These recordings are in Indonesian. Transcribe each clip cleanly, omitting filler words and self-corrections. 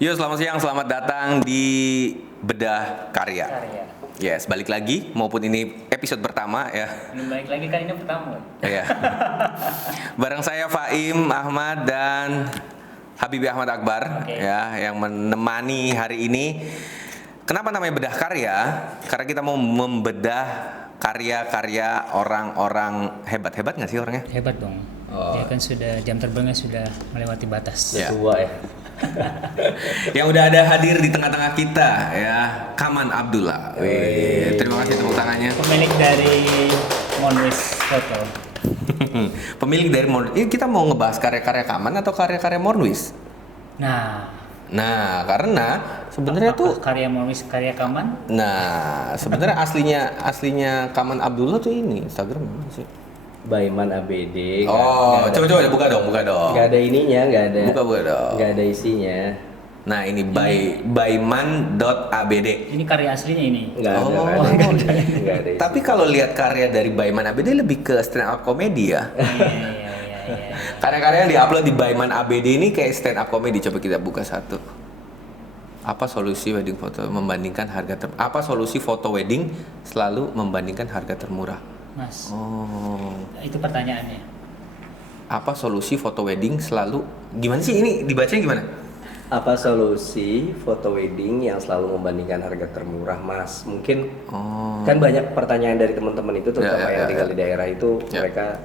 Yo, selamat siang, selamat datang di Bedah Karya. Yes, balik lagi, maupun ini episode pertama ya. Belum balik lagi kan ini pertama. Iya. Bareng saya Faim Ahmad dan Habibie Ahmad Akbar, Oke. ya, yang menemani hari ini. Kenapa namanya Bedah Karya? Karena kita mau membedah karya-karya orang-orang hebat nggak sih orangnya? Hebat dong. Dia kan sudah jam terbangnya sudah melewati batas. Ya. Tua ya. Yang udah ada hadir di tengah-tengah kita ya, Kaman Abdullah. Wih, terima kasih tepuk tangannya. Pemilik dari Monwis Foto. Pemilik dari Monwis. Ini kita mau ngebahas karya-karya Kaman atau karya-karya Monwis? Nah, karena sebenarnya Apakah tuh, karya Monwis karya Kaman? sebenarnya aslinya Kaman Abdullah tuh ini Instagram mana sih? Baiman ABD. Oh, coba buka dong. Gak ada ininya, gak ada. Buka dong. Gak ada isinya. Nah, ini baiman.abd. Ini karya aslinya ini. Gak ada. Oh. Gak ada isi. Tapi kalau lihat karya dari Baiman ABD lebih ke stand up comedy ya. Iya. Karya-karya yang diupload di Baiman ABD ini kayak stand up comedy. Coba kita buka satu. Apa solusi wedding foto membandingkan harga apa solusi foto wedding selalu membandingkan harga termurah? Mas, Oh. itu pertanyaannya. Apa solusi foto wedding selalu gimana sih ini dibacanya gimana? Apa solusi foto wedding yang selalu membandingkan harga termurah, Mas? Mungkin Oh. kan banyak pertanyaan dari teman-teman itu, terutama Ya. yang tinggal di daerah itu, Ya. mereka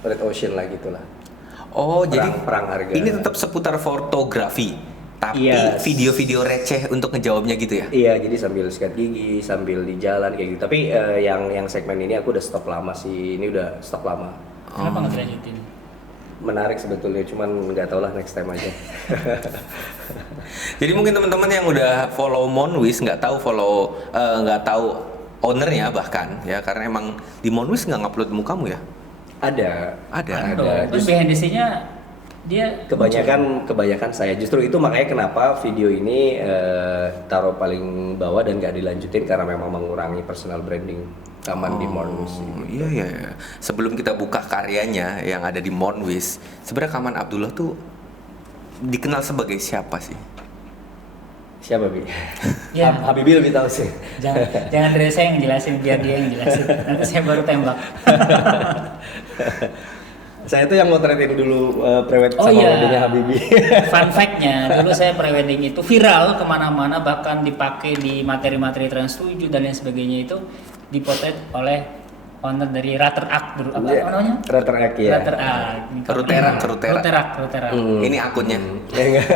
red ocean lah gitulah. Oh, jadi Perang harga. ini tetap seputar fotografi. Tapi Iya. video-video receh untuk ngejawabnya gitu ya? Iya, jadi sambil sikat gigi, sambil di jalan kayak gitu. Tapi yang segmen ini aku udah stop lama sih. Ini udah stop lama. Kenapa nggak dilanjutin? Menarik sebetulnya, cuman nggak tau lah, next time aja. Jadi mungkin teman-teman yang udah follow Monwis nggak tahu ownernya bahkan ya, karena emang di Monwis nggak ngupload mukamu ya? Ada. Terus behind the scene-nya dia Kebanyakan saya. Justru itu makanya kenapa video ini taruh paling bawah dan nggak dilanjutin, karena memang mengurangi personal branding Kaman di Monwis. Iya. Sebelum kita buka karyanya yang ada di Monwis, sebenarnya Kaman Abdullah tuh dikenal sebagai siapa sih? Siapa Bi? Ya. Habibie lebih tahu sih. Jangan dari saya yang jelasin, biar dia yang jelasin. Nanti saya baru tembak. Saya tuh yang motretin dulu prewed Oh sama iya. weddingnya Habibie. Fun fact-nya, dulu saya prewedding itu viral kemana-mana, bahkan dipakai di materi-materi Trans 7 dan lain sebagainya, itu dipotret oleh owner dari Rater Ak dulu. Apa Iya. namanya? Rater Ak ya. Rater Ak. Rutera. Ini akunnya. Ya, enggak.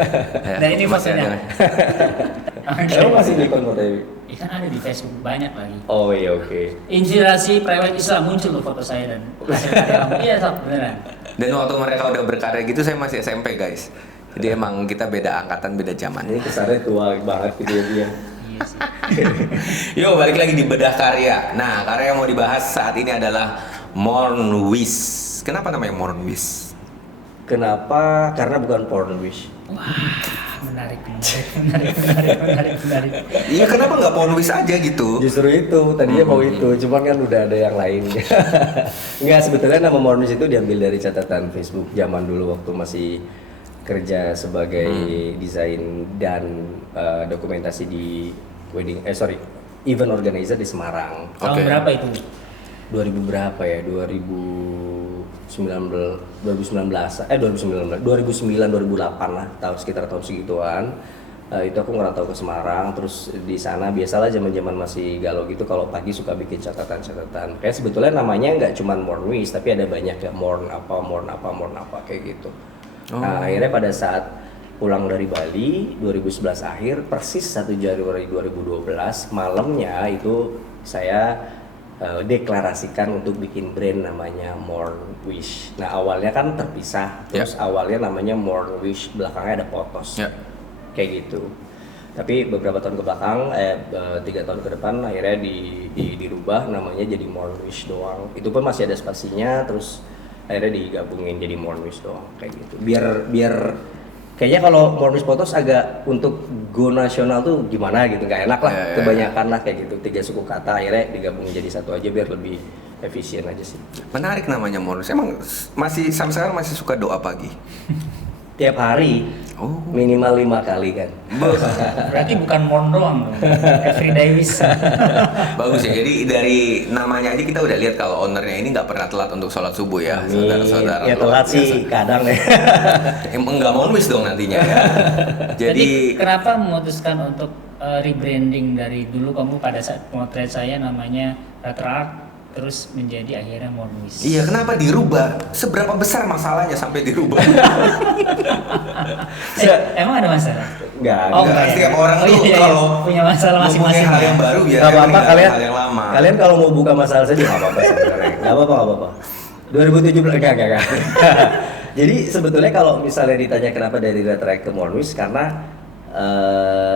Dan ini Masih fotonya. ada. Kamu masih di konten Dewi? Ini kan ada di Facebook banyak lagi. Oh iya, oke. Inspirasi prewed Islam muncul loh foto saya dan hasil karya kamu. Iya, Sob, beneran. Dan waktu mereka udah berkarya gitu saya masih SMP guys. Jadi emang kita beda angkatan, beda zaman. Ini kesannya tua banget video dia. Iya sih. Yo, balik lagi di Bedah Karya. Nah, karya yang mau dibahas saat ini adalah Monwis. Kenapa namanya Monwis? Kenapa? Karena bukan porn wish. Menarik. Iya, kenapa nggak Monwis aja gitu? Justru itu, tadinya mau itu, cuman kan udah ada yang lain. Enggak, sebetulnya nama porn wish itu diambil dari catatan Facebook zaman dulu waktu masih kerja sebagai desain dan dokumentasi di event organizer di Semarang. Tahun Oke. berapa itu? 2000 berapa ya? 2009 2008 lah, tahu sekitar tahun segituan. Itu aku ngerantau ke Semarang, terus di sana biasalah zaman-zaman masih galau gitu, kalau pagi suka bikin catatan. Kayak sebetulnya namanya nggak cuma Monwis, tapi ada banyak ya, morn apa kayak gitu. Nah, akhirnya pada saat pulang dari Bali 2011 akhir, persis 1 Januari 2012 malamnya itu saya deklarasikan untuk bikin brand namanya Monwish. Nah, awalnya kan terpisah, terus awalnya namanya Monwish, belakangnya ada Potos. Ya. Kayak gitu. Tapi beberapa tahun ke belakang, 3 tahun ke depan akhirnya dirubah namanya jadi Monwish doang. Itu pun masih ada spasinya, terus akhirnya digabungin jadi Monwish doang kayak gitu. Biar kayaknya kalau Monwis Potos agak untuk go nasional tuh gimana gitu, nggak enak lah, kebanyakan lah kayak gitu, 3 suku kata, akhirnya digabungin jadi satu aja biar lebih efisien aja sih. Menarik namanya Monwis. Emang masih sampai sekarang masih suka doa pagi? tiap hari Oh. minimal 5 kali kan. Berarti bukan mon doang dong. Everyday wish. Bagus ya. Jadi dari namanya aja kita udah lihat kalau ownernya ini nggak pernah telat untuk sholat subuh ya, Amin. saudara-saudara. Ya luar telat sih biasa. kadang ya. Emang nggak mau nulis dong nantinya ya. Jadi kenapa memutuskan untuk rebranding dari dulu kamu pada saat motret saya namanya Ratrak terus menjadi akhirnya Monwis? Iya, kenapa dirubah? Seberapa besar masalahnya sampai dirubah? Emang ada masalah? Enggak. Oh, Nggak, enggak ya? setiap orang Oh, tuh iya, iya. kalau punya masalah mempunyai masing-masing. hal ya? yang baru biar Gak apa-apa kalian. hal yang lama. Kalian kalau mau buka masalah saja nggak apa-apa sebenarnya. Nggak apa-apa. 2017 enggak. Jadi sebetulnya kalau misalnya ditanya kenapa dari Ratrak ke Monwis karena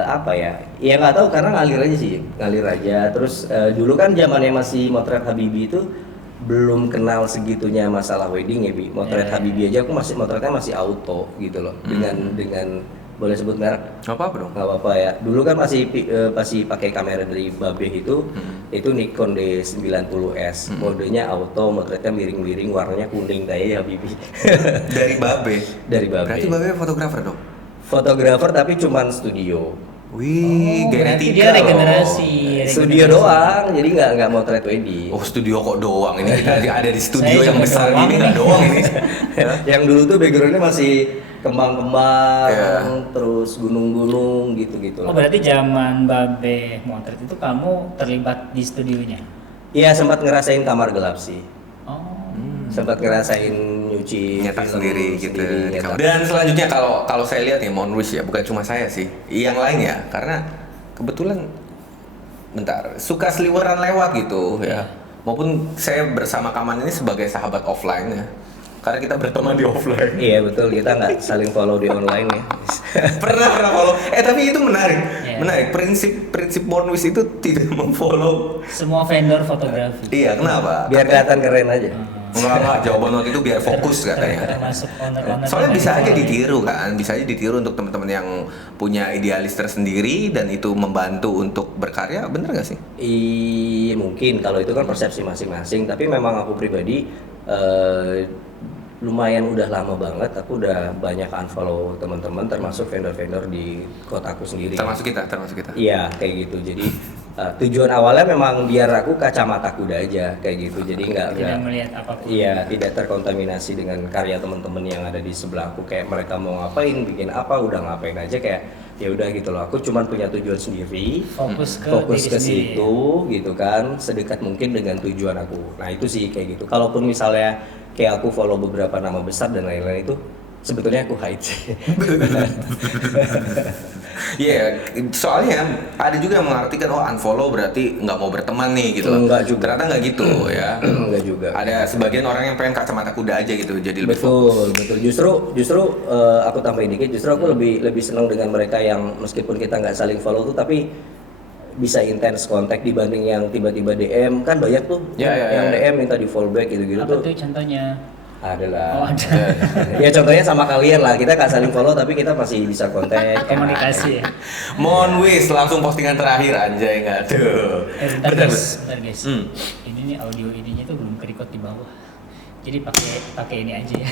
apa ya? Ya nggak tahu karena ngalir aja. Terus dulu kan zamannya masih motret Habibie itu belum kenal segitunya masalah wedding ya, Bi. Motret Ya. Habibie aja aku motretnya masih auto gitu loh. Dengan boleh sebut merek? Nggak apa-apa dong. Nggak apa-apa ya. Dulu kan masih pakai kamera dari Babeh itu Nikon D90S. Modenya auto, motretnya miring-miring, warnanya kuning kayak Habibie. Dari Babe. Dari Babe. Berarti Babe fotografer dong. Fotografer tapi cuman studio. Wih, berarti genetika dia loh. regenerasi. Studio doang, jadi nggak motret wedding. Oh, studio kok doang ini kita ada di studio Saya yang juga besar doang ini nih. nggak doang ini. Yang dulu tuh backgroundnya masih kembang-kembang, Iya. terus gunung-gunung gitu-gitu. Oh berarti zaman Babe motret itu kamu terlibat di studionya? Iya sempat ngerasain kamar gelap sih. Oh. Sempat ngerasain nyuci Nyetak film sendiri gitu. nyetak. Dan selanjutnya kalau saya lihat nih Monwis ya, bukan cuma saya sih, yang lain ya, karena kebetulan bentar suka seliweran lewat gitu ya. Maupun saya bersama Kaman ini sebagai sahabat offline ya. Karena kita berteman di offline. Iya betul, kita nggak saling follow di online ya. pernah follow. Tapi itu menarik. Iya. Menarik. Prinsip Monwis itu tidak memfollow. Semua vendor fotografi. Iya, kenapa? Biar kelihatan keren aja. Enggak, jawaban waktu itu biar fokus katanya. Termasuk owner-owner. Soalnya yang bisa ada di aja follow ya. ditiru kan, bisa aja ditiru untuk teman-teman yang punya idealis tersendiri dan itu membantu untuk berkarya, bener gak sih? Mungkin kalau itu kan persepsi masing-masing, tapi memang aku pribadi lumayan udah lama banget aku udah banyak unfollow teman-teman termasuk vendor-vendor di kotaku sendiri. Termasuk kita. Iya kayak gitu. Jadi tujuan awalnya memang biar aku kacamata kuda aja kayak gitu. Jadi Tidak nggak melihat apapun. iya tidak terkontaminasi dengan karya teman-teman yang ada di sebelahku kayak mereka mau ngapain bikin apa udah ngapain aja kayak ya udah gitu loh. Aku cuma punya tujuan sendiri. Fokus ke Fokus diri ke sendiri. situ gitu kan sedekat mungkin dengan tujuan aku. Nah itu sih kayak gitu. Kalaupun misalnya kayak aku follow beberapa nama besar dan lain-lain itu sebetulnya aku hide sih. Iya, soalnya ada juga yang mengartikan oh unfollow berarti nggak mau berteman nih gitu. Enggak juga. Ternyata nggak gitu ya. Enggak juga. Ada sebagian orang yang pengen kacamata kuda aja gitu, jadi lebih fokus. Betul. Justru aku tambahin dikit. Justru aku lebih senang dengan mereka yang meskipun kita nggak saling follow tuh tapi bisa intens kontak dibanding yang tiba-tiba DM kan banyak tuh Ya, yang ya. DM minta di follow back gitu-gitu Apa tuh tuh contohnya? adalah Oh ada. ya contohnya sama kalian lah kita nggak saling follow tapi kita masih bisa kontak Komunikasi ya. Monwis langsung postingan terakhir anjay nggak tuh. Bentar guys, bentar guys. Hmm. Ini nih audio ininya tuh belum ke-record di bawah. Jadi pakai ini aja ya.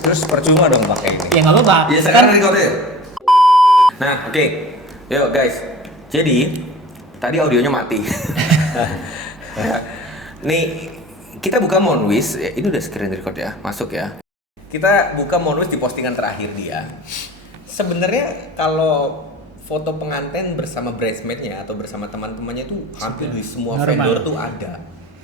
terus percuma dong pakai ini. Ya nggak apa-apa. Ya sekarang recordnya. Nah, oke. Yuk guys. Jadi tadi audionya mati. Nih kita buka Monwis. Ya, ini udah screen record ya, masuk ya. Kita buka Monwis di postingan terakhir dia. Sebenarnya kalau foto pengantin bersama bridesmaidnya atau bersama teman-temannya itu hampir di semua Normal. vendor tuh ada.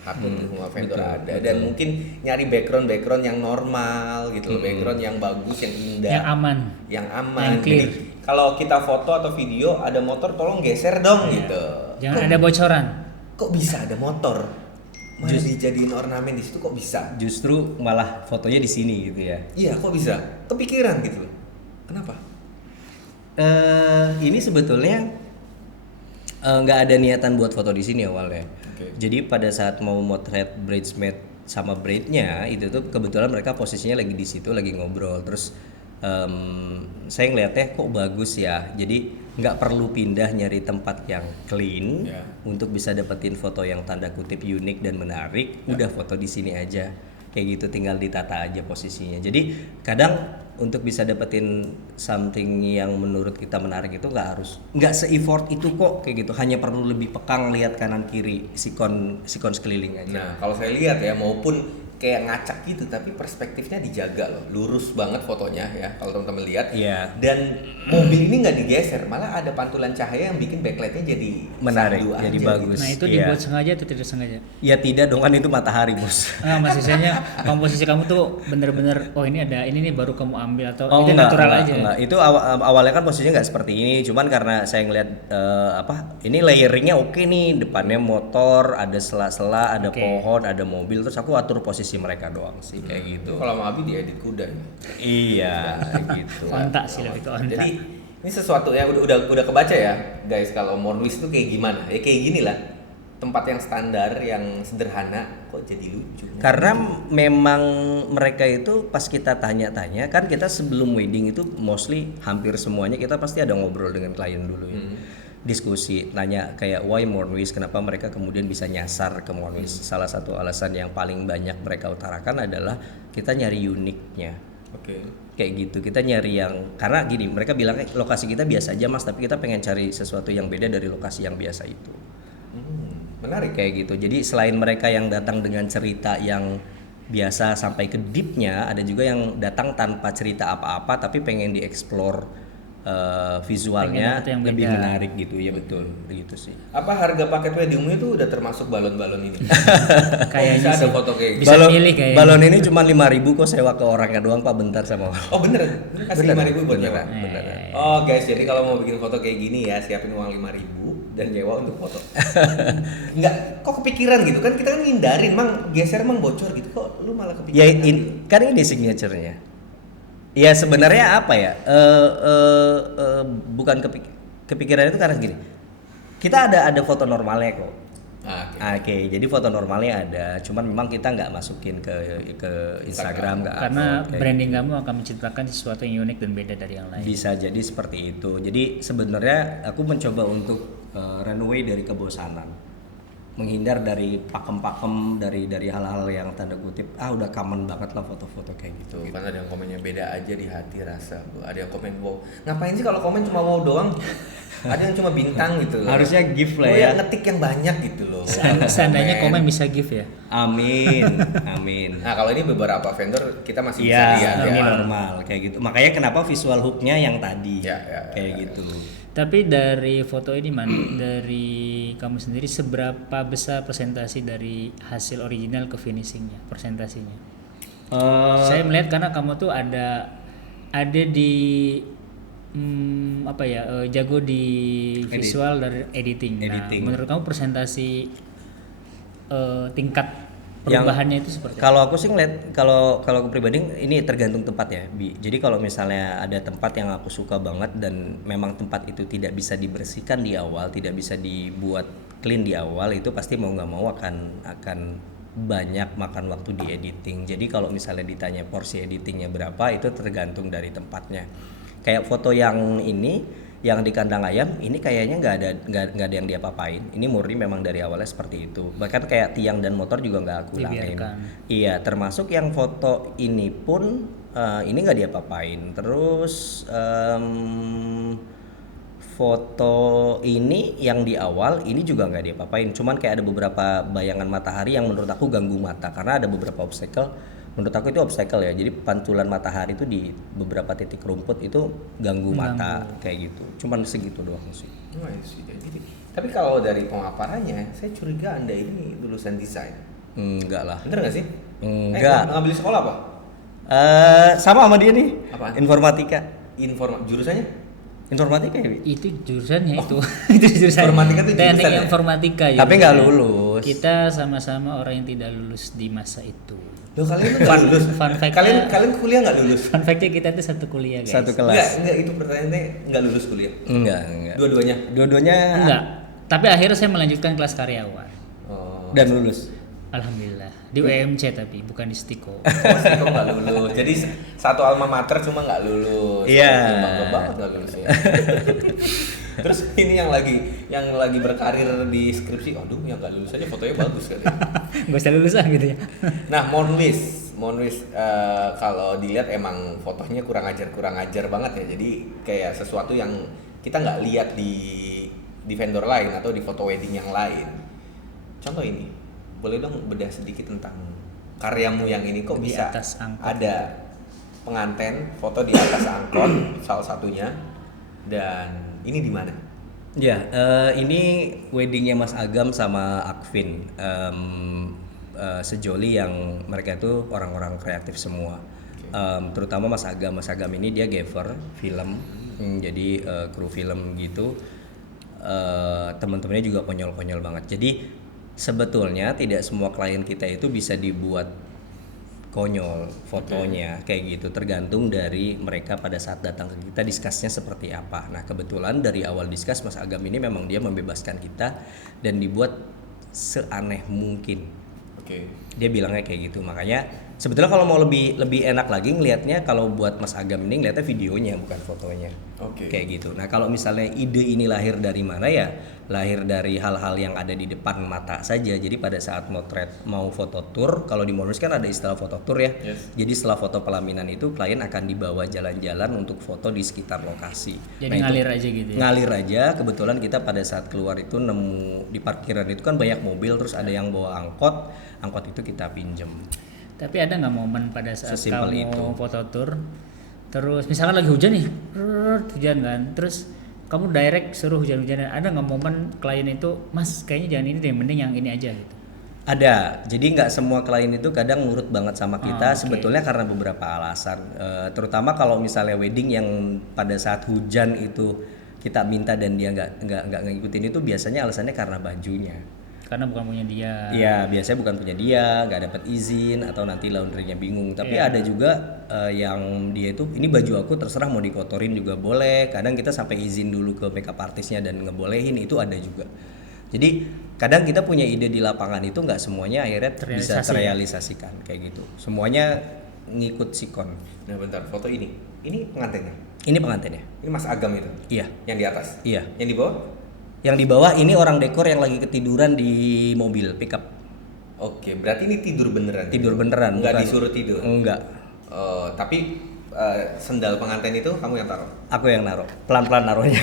Hampir di semua vendor ada. Dan mungkin nyari background yang normal gitu loh, background yang bagus, yang indah. Yang aman. Yang aman. Yang clear. Jadi kalau kita foto atau video ada motor tolong geser dong gitu. Jangan Kok- ada bocoran. Kok bisa ada motor? Malah dijadiin ornamen di situ kok bisa? Justru malah fotonya di sini gitu ya. Iya, kok bisa? Kepikiran gitu. Kenapa? Ini sebetulnya nggak ada niatan buat foto di sini awalnya. Oke. Jadi pada saat mau motret bridesmaid sama braidnya itu tuh kebetulan mereka posisinya lagi di situ lagi ngobrol. Terus saya ngeliatnya kok bagus ya. Jadi nggak perlu pindah nyari tempat yang clean Ya. untuk bisa dapetin foto yang tanda kutip unik dan menarik. Udah foto di sini aja. kayak gitu, tinggal ditata aja posisinya. Jadi kadang untuk bisa dapetin something yang menurut kita menarik itu nggak se-effort itu kok kayak gitu, hanya perlu lebih pekang lihat kanan kiri sikon sekeliling aja. Nah, kalau saya lihat ya, maupun kayak ngacak gitu, tapi perspektifnya dijaga loh, lurus banget fotonya ya kalau teman-teman lihat. Iya. Dan mobil ini nggak digeser, malah ada pantulan cahaya yang bikin backlightnya jadi Menarik, sandu jadi aja bagus. gitu. Nah itu Iya. dibuat sengaja atau tidak sengaja? Ya tidak dong, kan itu matahari bos. Nah, maksudnya komposisi kamu tuh bener-bener oh ini ada ini nih baru kamu ambil atau Oh, itu enggak, natural enggak, aja? enggak. Itu awalnya kan posisinya nggak seperti ini, cuman karena saya ngeliat ini layeringnya oke nih, depannya motor, ada sela-sela, ada Oke. pohon, ada mobil, terus aku atur posisi mereka doang sih kayak gitu. Kalau sama Abi diedit kuda nih. Iya, gitu. Kontak sih lebih ke kontak. Jadi ini sesuatu yang udah kebaca ya guys, kalau Monwis itu kayak gimana? Ya kayak gini lah. Tempat yang standar, yang sederhana kok jadi lucu. Karena memang mereka itu pas kita tanya-tanya, kan kita sebelum wedding itu mostly hampir semuanya kita pasti ada ngobrol dengan klien dulu ya. Diskusi, nanya kayak why Monwis, kenapa mereka kemudian bisa nyasar ke Monwis. Salah satu alasan yang paling banyak mereka utarakan adalah kita nyari uniknya. Oke. Kayak gitu, kita nyari yang, karena gini, mereka bilang lokasi kita biasa aja mas, tapi kita pengen cari sesuatu yang beda dari lokasi yang biasa itu. Menarik. Kayak gitu. Jadi selain mereka yang datang dengan cerita yang biasa sampai ke deepnya, ada juga yang datang tanpa cerita apa-apa tapi pengen dieksplor visualnya Pengen dapet yang lebih beda. menarik gitu ya, betul gitu sih. Apa harga paket weddingmu itu udah termasuk balon-balon ini? Kayaknya Bisa ada sih. foto kayak gitu. Bisa milih kayaknya. Balon ini cuma 5.000 kok, sewa ke orangnya doang Pak, bentar sama orang. Oh bener? Ini kasih 5.000 buat nyewa? beneran. Oh guys, jadi kalau mau bikin foto kayak gini ya, siapin uang 5.000 dan nyewa untuk foto. Enggak, kok kepikiran gitu kan, kita kan ngindarin, mang geser mang bocor gitu, kok lu malah kepikiran? Ya kan ini signaturenya. Ya sebenarnya apa ya? Bukan kepikiran itu karena gini. Kita ada foto normalnya kok. Ah, oke. Oke, jadi foto normalnya ada, cuman memang kita nggak masukin ke Instagram, nggak Karena upload, kayak branding kamu akan menciptakan sesuatu yang unik dan beda dari yang lain. bisa jadi seperti itu. Jadi sebenarnya aku mencoba untuk run away dari kebosanan, menghindar dari pakem-pakem, dari hal-hal yang tanda kutip udah common banget lah foto-foto kayak gitu. Tuh, kan ada yang komennya beda aja di hati rasa. Ada yang komen wow, ngapain sih kalau komen cuma wow doang? Ada yang cuma bintang gitu loh. Harusnya gift lah Oh, ya. ngetik yang banyak gitu loh. Seandainya komen bisa give ya. Amin, amin. Nah kalau ini beberapa vendor kita masih Iya, bisa lihat ini ya. normal kayak gitu. Makanya kenapa visual hooknya yang tadi Ya, kayak gitu. Tapi dari foto ini dari kamu sendiri seberapa besar presentasi dari hasil original ke finishingnya, presentasinya? Saya melihat karena kamu tuh ada di jago di visual dari editing. Editing. Nah, menurut kamu presentasi tingkat perubahannya itu seperti apa? Kalau aku sih ngeliat, kalau aku pribadi ini tergantung tempat ya, Bi. Jadi kalau misalnya ada tempat yang aku suka banget dan memang tempat itu tidak bisa dibersihkan di awal, tidak bisa dibuat clean di awal, itu pasti mau nggak mau akan banyak makan waktu di editing. Jadi kalau misalnya ditanya porsi editingnya berapa, itu tergantung dari tempatnya. Kayak foto yang ini, yang di kandang ayam ini kayaknya nggak ada yang diapa-apain. Ini murni memang dari awalnya seperti itu. Bahkan kayak tiang dan motor juga nggak aku ulangin. Dibiarkan. Iya, termasuk yang foto ini pun ini nggak diapa-apain. Terus foto ini yang di awal ini juga nggak diapa-apain. Cuman kayak ada beberapa bayangan matahari yang menurut aku ganggu mata karena ada beberapa obstacle. Menurut aku itu obstacle ya. Jadi pantulan matahari itu di beberapa titik rumput itu ganggu mata kayak gitu. Cuman segitu doang sih. Oh, I see. Jadi, tapi kalau dari pemaparannya, saya curiga Anda ini lulusan desain. Enggak lah. Bener nggak sih? Enggak. Ngambil sekolah apa? Sama sama dia nih. Apaan? Informatika. Jurusannya? Informatika ya, Bi? Itu jurusannya itu. Itu jurusan Informatika itu teknik jurusan ya? informatika ya. Tapi nggak lulus. Kita sama-sama orang yang tidak lulus di masa itu. Loh kalian tuh nggak lulus? Fun fact-nya- Kalian kuliah nggak lulus? Fun fact-nya kita tuh satu kuliah guys. Satu kelas. Enggak, itu pertanyaannya nggak lulus kuliah. Enggak. Dua-duanya. Dua-duanya Enggak. Tapi akhirnya saya melanjutkan kelas karyawan. Oh. dan lulus. Alhamdulillah. Di UMC tapi bukan di Stiko. Oh, sih kok nggak lulus. Jadi satu alma mater cuma nggak lulus. Iya. Oh, bangga banget nggak lulus ya. Terus ini yang lagi berkarir di skripsi, aduh yang nggak lulus aja fotonya bagus kali. Gak usah lulus lah gitu ya. Nah, Monwis Monwis kalau dilihat emang fotonya kurang ajar banget ya. Jadi kayak sesuatu yang kita nggak lihat di vendor lain atau di foto wedding yang lain. Contoh ini, boleh dong bedah sedikit tentang karyamu yang ini kok Di bisa atas angkot. ada pengantin foto di atas angkot salah satunya, dan ini di mana? Ya, ini weddingnya Mas Agam sama Akvin. Sejoli yang mereka itu orang-orang kreatif semua. Terutama Mas Agam. Mas Agam ini dia giver film, jadi kru film gitu. Teman-temannya juga konyol-konyol banget. Jadi sebetulnya tidak semua klien kita itu bisa dibuat konyol fotonya kayak gitu, tergantung dari mereka pada saat datang ke kita discussnya seperti apa. Nah kebetulan dari awal discuss Mas Agam ini memang dia membebaskan kita dan dibuat seaneh mungkin. Dia bilangnya kayak gitu, makanya sebetulnya kalau mau lebih enak lagi ngelihatnya, kalau buat Mas Agam ini ngelihatnya videonya bukan fotonya. Kayak gitu. Nah kalau misalnya ide ini lahir dari mana, ya lahir dari hal-hal yang ada di depan mata saja. Jadi pada saat mau foto tour, kalau di Monwis kan ada istilah foto tour ya. Jadi setelah foto pelaminan itu klien akan dibawa jalan-jalan untuk foto di sekitar lokasi. Jadi Nah, ngalir aja gitu ya? Ngalir aja. Kebetulan kita pada saat keluar itu nemu di parkiran itu kan banyak mobil, terus ada yang bawa angkot itu kita pinjem. Tapi ada nggak momen pada saat Sesimpel kamu itu. foto tour, terus misalkan lagi hujan nih, hujan kan, terus kamu direct suruh hujan-hujanan, ada nggak momen klien itu, Mas kayaknya jangan ini deh, mending yang ini aja gitu? Ada, jadi nggak semua klien itu kadang nurut banget sama kita. Oke. Sebetulnya karena beberapa alasan, terutama kalau misalnya wedding yang pada saat hujan itu kita minta dan dia nggak ngikutin, itu biasanya alasannya karena bajunya. Karena bukan punya dia. Iya, biasanya bukan punya dia, nggak dapat izin atau nanti laundrynya bingung. Tapi ada juga yang dia itu, ini baju aku terserah mau dikotorin juga boleh. Kadang kita sampai izin dulu ke makeup artisnya dan ngebolehin, itu ada juga. Jadi kadang kita punya ide di lapangan itu nggak semuanya akhirnya bisa terrealisasikan kayak gitu. Semuanya ngikut sikon. Nah bentar, foto ini pengantinnya. Ini pengantinnya. Ini Mas Agam itu. Iya. Yang di atas. Iya. Yang di bawah? Yang di bawah ini orang dekor yang lagi ketiduran di mobil pickup. Oke, berarti ini tidur beneran. Tidur beneran. Enggak bukan- disuruh tidur. Enggak. Tapi sendal pengantin itu kamu yang taruh. Aku yang naruh. Pelan-pelan naruhnya.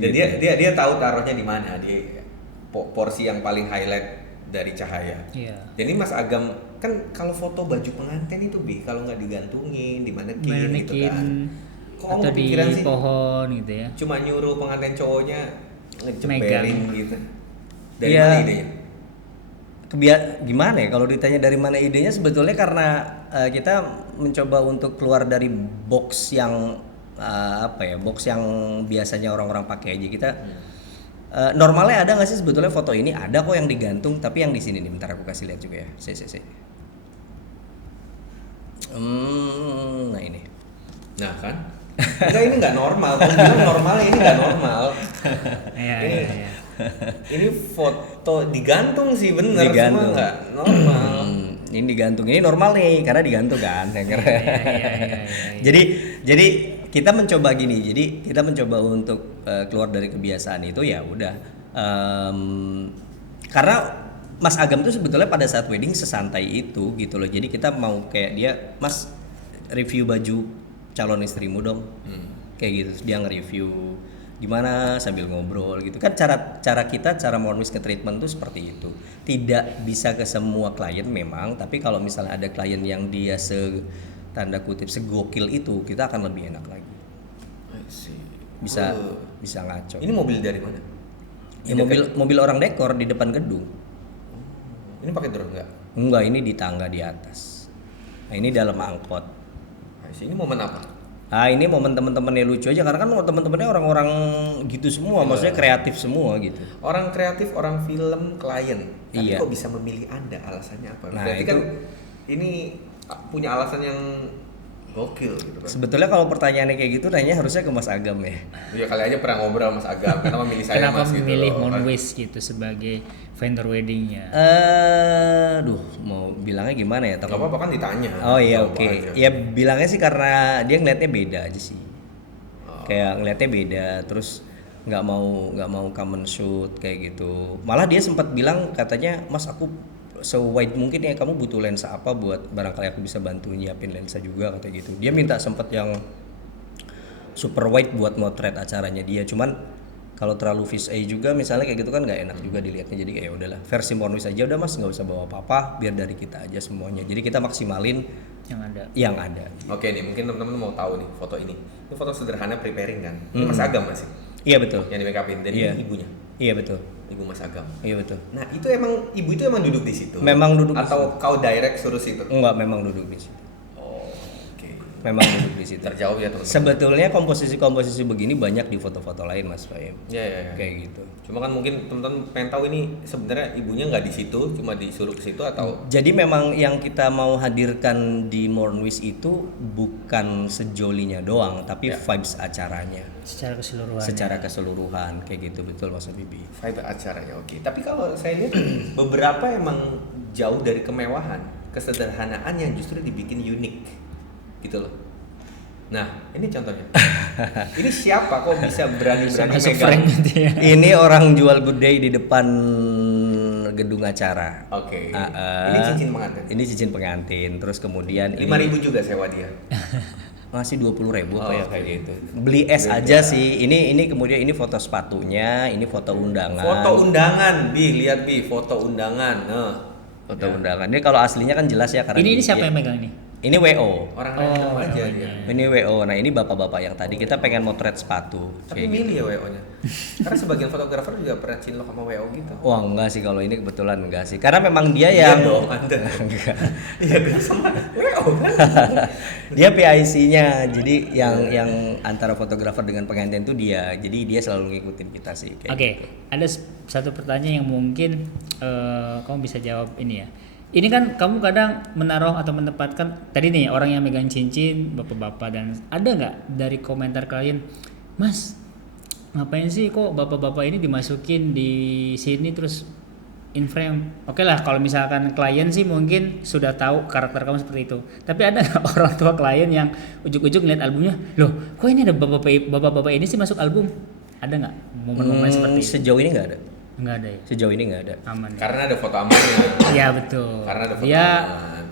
Dan dia tahu taruhnya di mana, di porsi yang paling highlight dari cahaya. Iya. Jadi Mas Agam kan kalau foto baju pengantin itu kalau nggak digantungin di manekin gitu kan. Kok atau kamu di pikiran sih pohon gitu ya? cuma nyuruh pengantin cowoknya Megang. ngejemperin gitu. Dari Iya. mana idenya? Gimana ya kalau ditanya dari mana idenya, sebetulnya karena kita mencoba untuk keluar dari box yang box yang biasanya orang-orang pakai aja. Kita normalnya ada nggak sih sebetulnya foto ini? Ada kok yang digantung, tapi yang di sini nih, bentar aku kasih lihat juga ya. Nah ini. Nah kan? Enggak, ini nggak normal. Kamu bilang normal, ini nggak normal. Iya, Ini- iya. Ini foto digantung sih bener, Digantung. cuma nggak normal. Ini digantung, ini normal nih karena digantung kan. Iya. Jadi kita mencoba gini, jadi kita mencoba untuk keluar dari kebiasaan itu, ya udah. Karena Mas Agam tuh sebetulnya pada saat wedding sesantai itu gitu loh. Jadi kita mau kayak dia, Mas review baju calon istrimu dong, kayak gitu. Dia nge-review gimana sambil ngobrol gitu kan. Cara kita, cara Monwis ke treatment tuh seperti itu. Tidak bisa ke semua klien memang, tapi kalau misalnya ada klien yang dia tanda kutip segokil itu, kita akan lebih enak lagi. Bisa ngaco. Ini mobil dari mana? Ya, mobil orang dekor di depan gedung. Ini pakai drone nggak? Enggak, ini di tangga di atas. Nah, ini dalam angkot. Ini momen apa? Ah, ini momen teman-temannya lucu aja karena kan teman-temannya orang-orang gitu semua, maksudnya kreatif semua gitu. Orang kreatif, orang film, klien. Tapi Iya. kok bisa memilih Anda? Alasannya apa? Nah, Berarti itu- kan ini punya alasan yang gokil gitu kan. Sebetulnya kalau pertanyaannya kayak gitu, nanya harusnya ke Mas Agam ya. Ya kali aja pernah ngobrol Mas Agam, kenapa memilih saya Kenapa Mas gitu memilih loh. Monwis gitu sebagai vendor weddingnya? Mau bilangnya gimana ya? Gak apa-apa kan ditanya. Oh iya, Jawab oke. aja. Ya bilangnya sih karena dia ngeliatnya beda aja sih. Oh. Kayak ngeliatnya beda, terus nggak mau come and shoot kayak gitu. Malah dia sempat bilang katanya, Mas aku se-wide mungkin ya, kamu butuh lensa apa buat barangkali aku bisa bantu nyiapin lensa juga kata gitu. Dia minta sempet yang super wide buat motret acaranya dia, cuman kalau terlalu fish eye juga misalnya kayak gitu kan nggak enak juga dilihatnya, jadi kayak udahlah versi Mornwis aja udah mas, nggak usah bawa apa-apa, biar dari kita aja semuanya, jadi kita maksimalin yang ada. Oke nih, mungkin teman-teman mau tahu nih foto ini. Ini foto sederhana preparing kan? Ini Mas Agam masih. Iya betul. Yang di make upin dan Iya. ini ibunya. Iya betul. Ibu Mas Agam. Iya betul. Nah, itu emang ibu itu emang duduk di situ. Memang duduk di atau kau direct suruh situ? Enggak, memang duduk di situ. Oh, oke. Memang duduk di situ. Terjauh ya teman-teman. Sebetulnya komposisi begini banyak di foto-foto lain Mas Faim. Ya. Kayak gitu. Cuma kan mungkin teman-teman pengen tahu ini sebenarnya ibunya nggak di situ, cuma disuruh ke situ atau? Jadi memang yang kita mau hadirkan di Mornwis itu bukan sejolinya doang, tapi vibes acaranya secara keseluruhan. keseluruhan kayak gitu, betul Mas Bibi. Vibe acaranya oke. Tapi kalau saya lihat beberapa emang jauh dari kemewahan, kesederhanaan yang justru dibikin unik, gitu loh. Nah, ini contohnya. Ini siapa kok bisa berani-berani Masuk megang? prank gitu ya. Ini orang jual gudeg di depan gedung acara. Oke. Ini cincin pengantin. Ini cincin pengantin. Terus kemudian 5.000 juga sewa dia. masih 20.000 apa ya oke. kayak gitu. Beli es aja sih. Ini kemudian ini foto sepatunya, ini foto undangan. Foto undangan, Bi, lihat Bi, foto undangan. Nah, Foto undangan. Ini kalau aslinya kan jelas ya karena Ini siapa yang megang ini? Ini WO. orang random aja dia. Ini WO. Nah, ini bapak-bapak yang tadi kita pengen motret sepatu. Tapi Kayak milih ya WO-nya. Karena sebagian fotografer juga pernah cinlok sama WO gitu. Wah enggak sih, kalau ini kebetulan enggak sih, karena memang dia Iya yang dong, Anda. enggak. Iya kan sama WO kan. Dia PIC-nya, jadi yang antara fotografer dengan pengantin itu dia, jadi dia selalu ngikutin kita sih. kayak Oke, gitu. ada satu pertanyaan yang mungkin kamu bisa jawab ini ya. Ini kan kamu kadang menaruh atau menempatkan tadi nih orang yang megang cincin, bapak-bapak, dan ada nggak dari komentar klien, Mas, ngapain sih kok bapak-bapak ini dimasukin di sini terus in frame? Oke lah, kalau misalkan klien sih mungkin sudah tahu karakter kamu seperti itu. Tapi ada nggak orang tua klien yang ujuk-ujuk lihat albumnya, loh, kok ini ada bapak-bapak ini sih masuk album? Ada nggak momen-momen seperti itu? Sejauh ini nggak ada. Nggak ada ya. Sejauh ini nggak ada. Aman. Karena ada foto amannya. Iya betul. Karena ada foto Dia aman.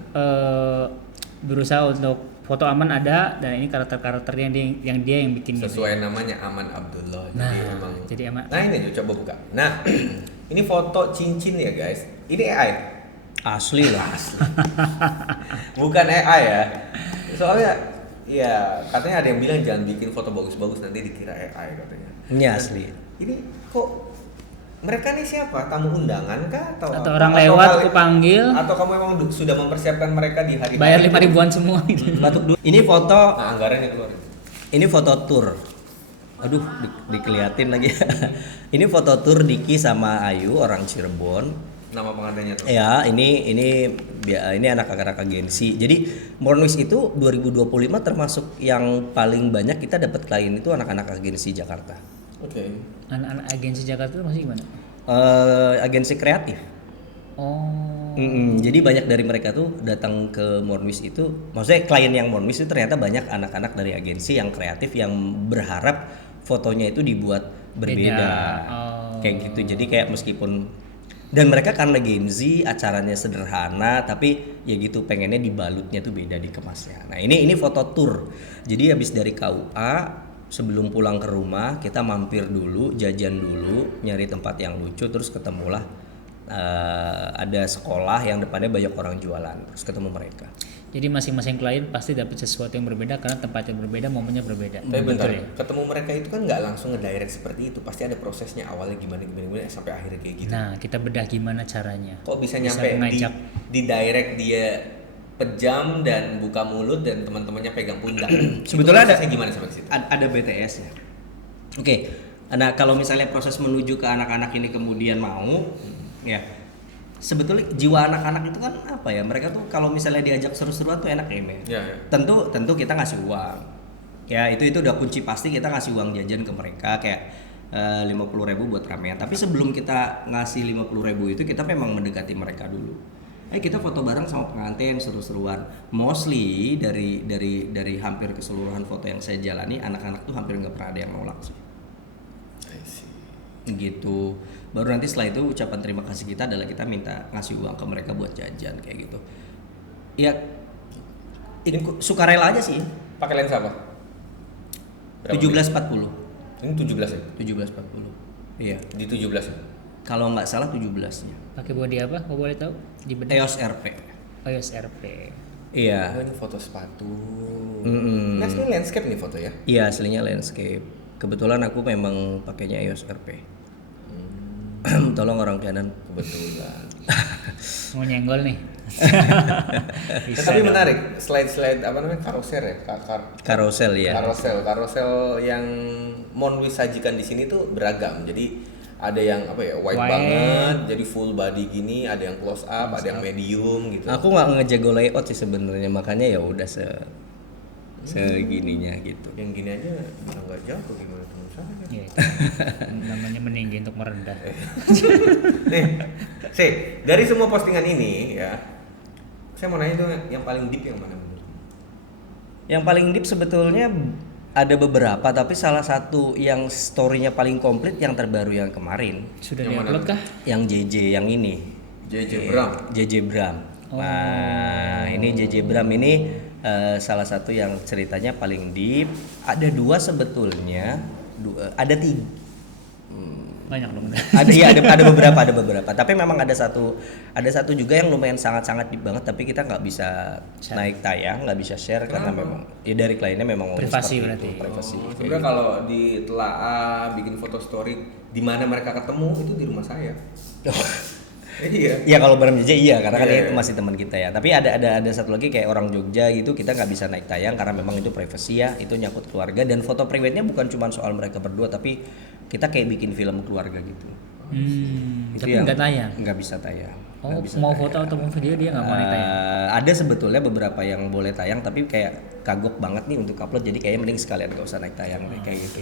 berusaha untuk foto aman ada, dan ini karakter-karakter yang dia yang bikin gitu. Sesuai namanya Aman Abdullah. Nah, Jadi emang. jadi aman. Nah ini coba buka. Nah, ini foto cincin ya guys. Ini AI. Asli lah. Bukan AI ya. Soalnya ya katanya ada yang bilang jangan bikin foto bagus-bagus nanti dikira AI katanya. Ini asli. Ini kok mereka nih siapa? Tamu undangan kah atau apa? orang lewat kali- aku panggil, atau kamu memang sudah mempersiapkan mereka di hari bayar 5 ribuan semua gitu. Batuk dulu. Ini foto, Nah, anggarannya keluar. ini foto tour. Aduh, dikeliatin lagi. Ini foto tour Diki sama Ayu orang Cirebon. Nama pengantinnya tuh. Ya, ini anak-anak agensi. Jadi Mornwis itu 2025 termasuk yang paling banyak kita dapat klien itu anak-anak agensi Jakarta. Oke. Anak-anak agensi Jakarta itu masih gimana? Agensi kreatif. Oh. Jadi banyak dari mereka tuh datang ke Mornwis itu, maksudnya klien yang Mornwis itu ternyata banyak anak-anak dari agensi yang kreatif yang berharap fotonya itu dibuat berbeda. Beda. Oh. Kayak gitu. Jadi kayak meskipun, dan mereka karena Gen Z acaranya sederhana tapi ya gitu pengennya dibalutnya tuh beda, dikemasnya. Nah, ini foto tour. Jadi habis dari KUA sebelum pulang ke rumah kita mampir dulu, jajan dulu, nyari tempat yang lucu, terus ketemulah ada sekolah yang depannya banyak orang jualan, terus ketemu mereka. Jadi masing-masing klien pasti dapat sesuatu yang berbeda karena tempatnya berbeda, momennya berbeda. Tapi bentar, Betul ya? ketemu mereka itu kan nggak langsung ngedirect seperti itu. Pasti ada prosesnya awalnya gimana sampai akhirnya kayak gitu. Nah, kita bedah gimana caranya. Kok bisa nyampe mengajak. di direct dia pejam dan buka mulut dan teman-temannya pegang pundak. Sebetulnya Itu prosesnya gimana sampai ke situ? Ada BTS ya. Oke. Nah, kalau misalnya proses menuju ke anak-anak ini kemudian mau, ya sebetulnya jiwa anak-anak itu kan apa ya? Mereka tuh kalau misalnya diajak seru-seruan tuh enak ya, Men. Ya. Tentu kita ngasih uang. Ya itu udah kunci pasti, kita ngasih uang jajan ke mereka kayak 50.000 buat ramean. Tapi sebelum kita ngasih 50.000 itu kita memang mendekati mereka dulu. Kita foto bareng sama pengantin, seru-seruan. Mostly dari hampir keseluruhan foto yang saya jalani, anak-anak tuh hampir nggak pernah ada yang nolak sih. I see. gitu. Baru nanti setelah itu ucapan terima kasih kita adalah kita minta ngasih uang ke mereka buat jajan kayak gitu. Ya sukarela aja sih. Pakai lensa apa? Berapa 1740. Ini 17 ya? 1740. Iya. Di 17 ya? Kalau nggak salah 17-nya. Pakai body apa? Kau boleh tahu? Di bedah. EOS RP. EOS RP. Iya. Oh, ini foto sepatu. Mm-mm. Nah, ini landscape nih foto ya? Iya, aslinya landscape. Kebetulan aku memang pakainya EOS RP. Tolong orang kanan. Kebetulan. Mau nyenggol nih. Tapi menarik, slide apa namanya, karosel ya, Karosel ya. karosel yang Monwis sajikan di sini tuh beragam. Jadi ada yang apa ya, wide banget, jadi full body gini, ada yang close up, ada yang medium gitu. Aku nggak ngejago layout sih sebenarnya, makanya ya udah segininya gitu. Yang gini aja bisa nggak jatuh gimana teman saya. Ya, itu. Namanya meninggi untuk merendah. Nih, dari semua postingan ini ya, saya mau nanya tuh yang paling deep yang mana menurut? Yang paling deep sebetulnya ada beberapa, tapi salah satu yang story-nya paling komplit yang terbaru yang kemarin. Sudah Yang diupload mana? kah? Yang JJ yang ini. JJ Bram. JJ Bram. Nah, ini JJ Bram ini salah satu yang ceritanya paling deep. Ada dua sebetulnya, ada tiga. Banyak dong. Ada beberapa. Tapi memang ada satu juga yang lumayan sangat deep banget. Tapi kita nggak bisa naik tayang, nggak bisa share karena memang ya dari kliennya memang mau Privasi seperti berarti. itu, privasi. Sebenarnya kalau ditelaah bikin foto story di mana mereka ketemu itu di rumah saya. Iya. Iya kalau Bram JJ iya karena kan Iya. itu masih teman kita ya. Tapi ada satu lagi kayak orang Jogja gitu kita nggak bisa naik tayang karena memang itu privasi ya, itu nyangkut keluarga dan foto private-nya bukan cuma soal mereka berdua tapi kita kayak bikin film keluarga gitu. Itu Tapi yang nggak tayang. Nggak bisa tayang. Oh, Nggak bisa mau tayang. foto atau mau video dia nggak mau naik tayang. Ada sebetulnya beberapa yang boleh tayang tapi kayak kagok banget nih untuk upload jadi kayaknya mending sekalian gak usah naik tayang deh kayak gitu.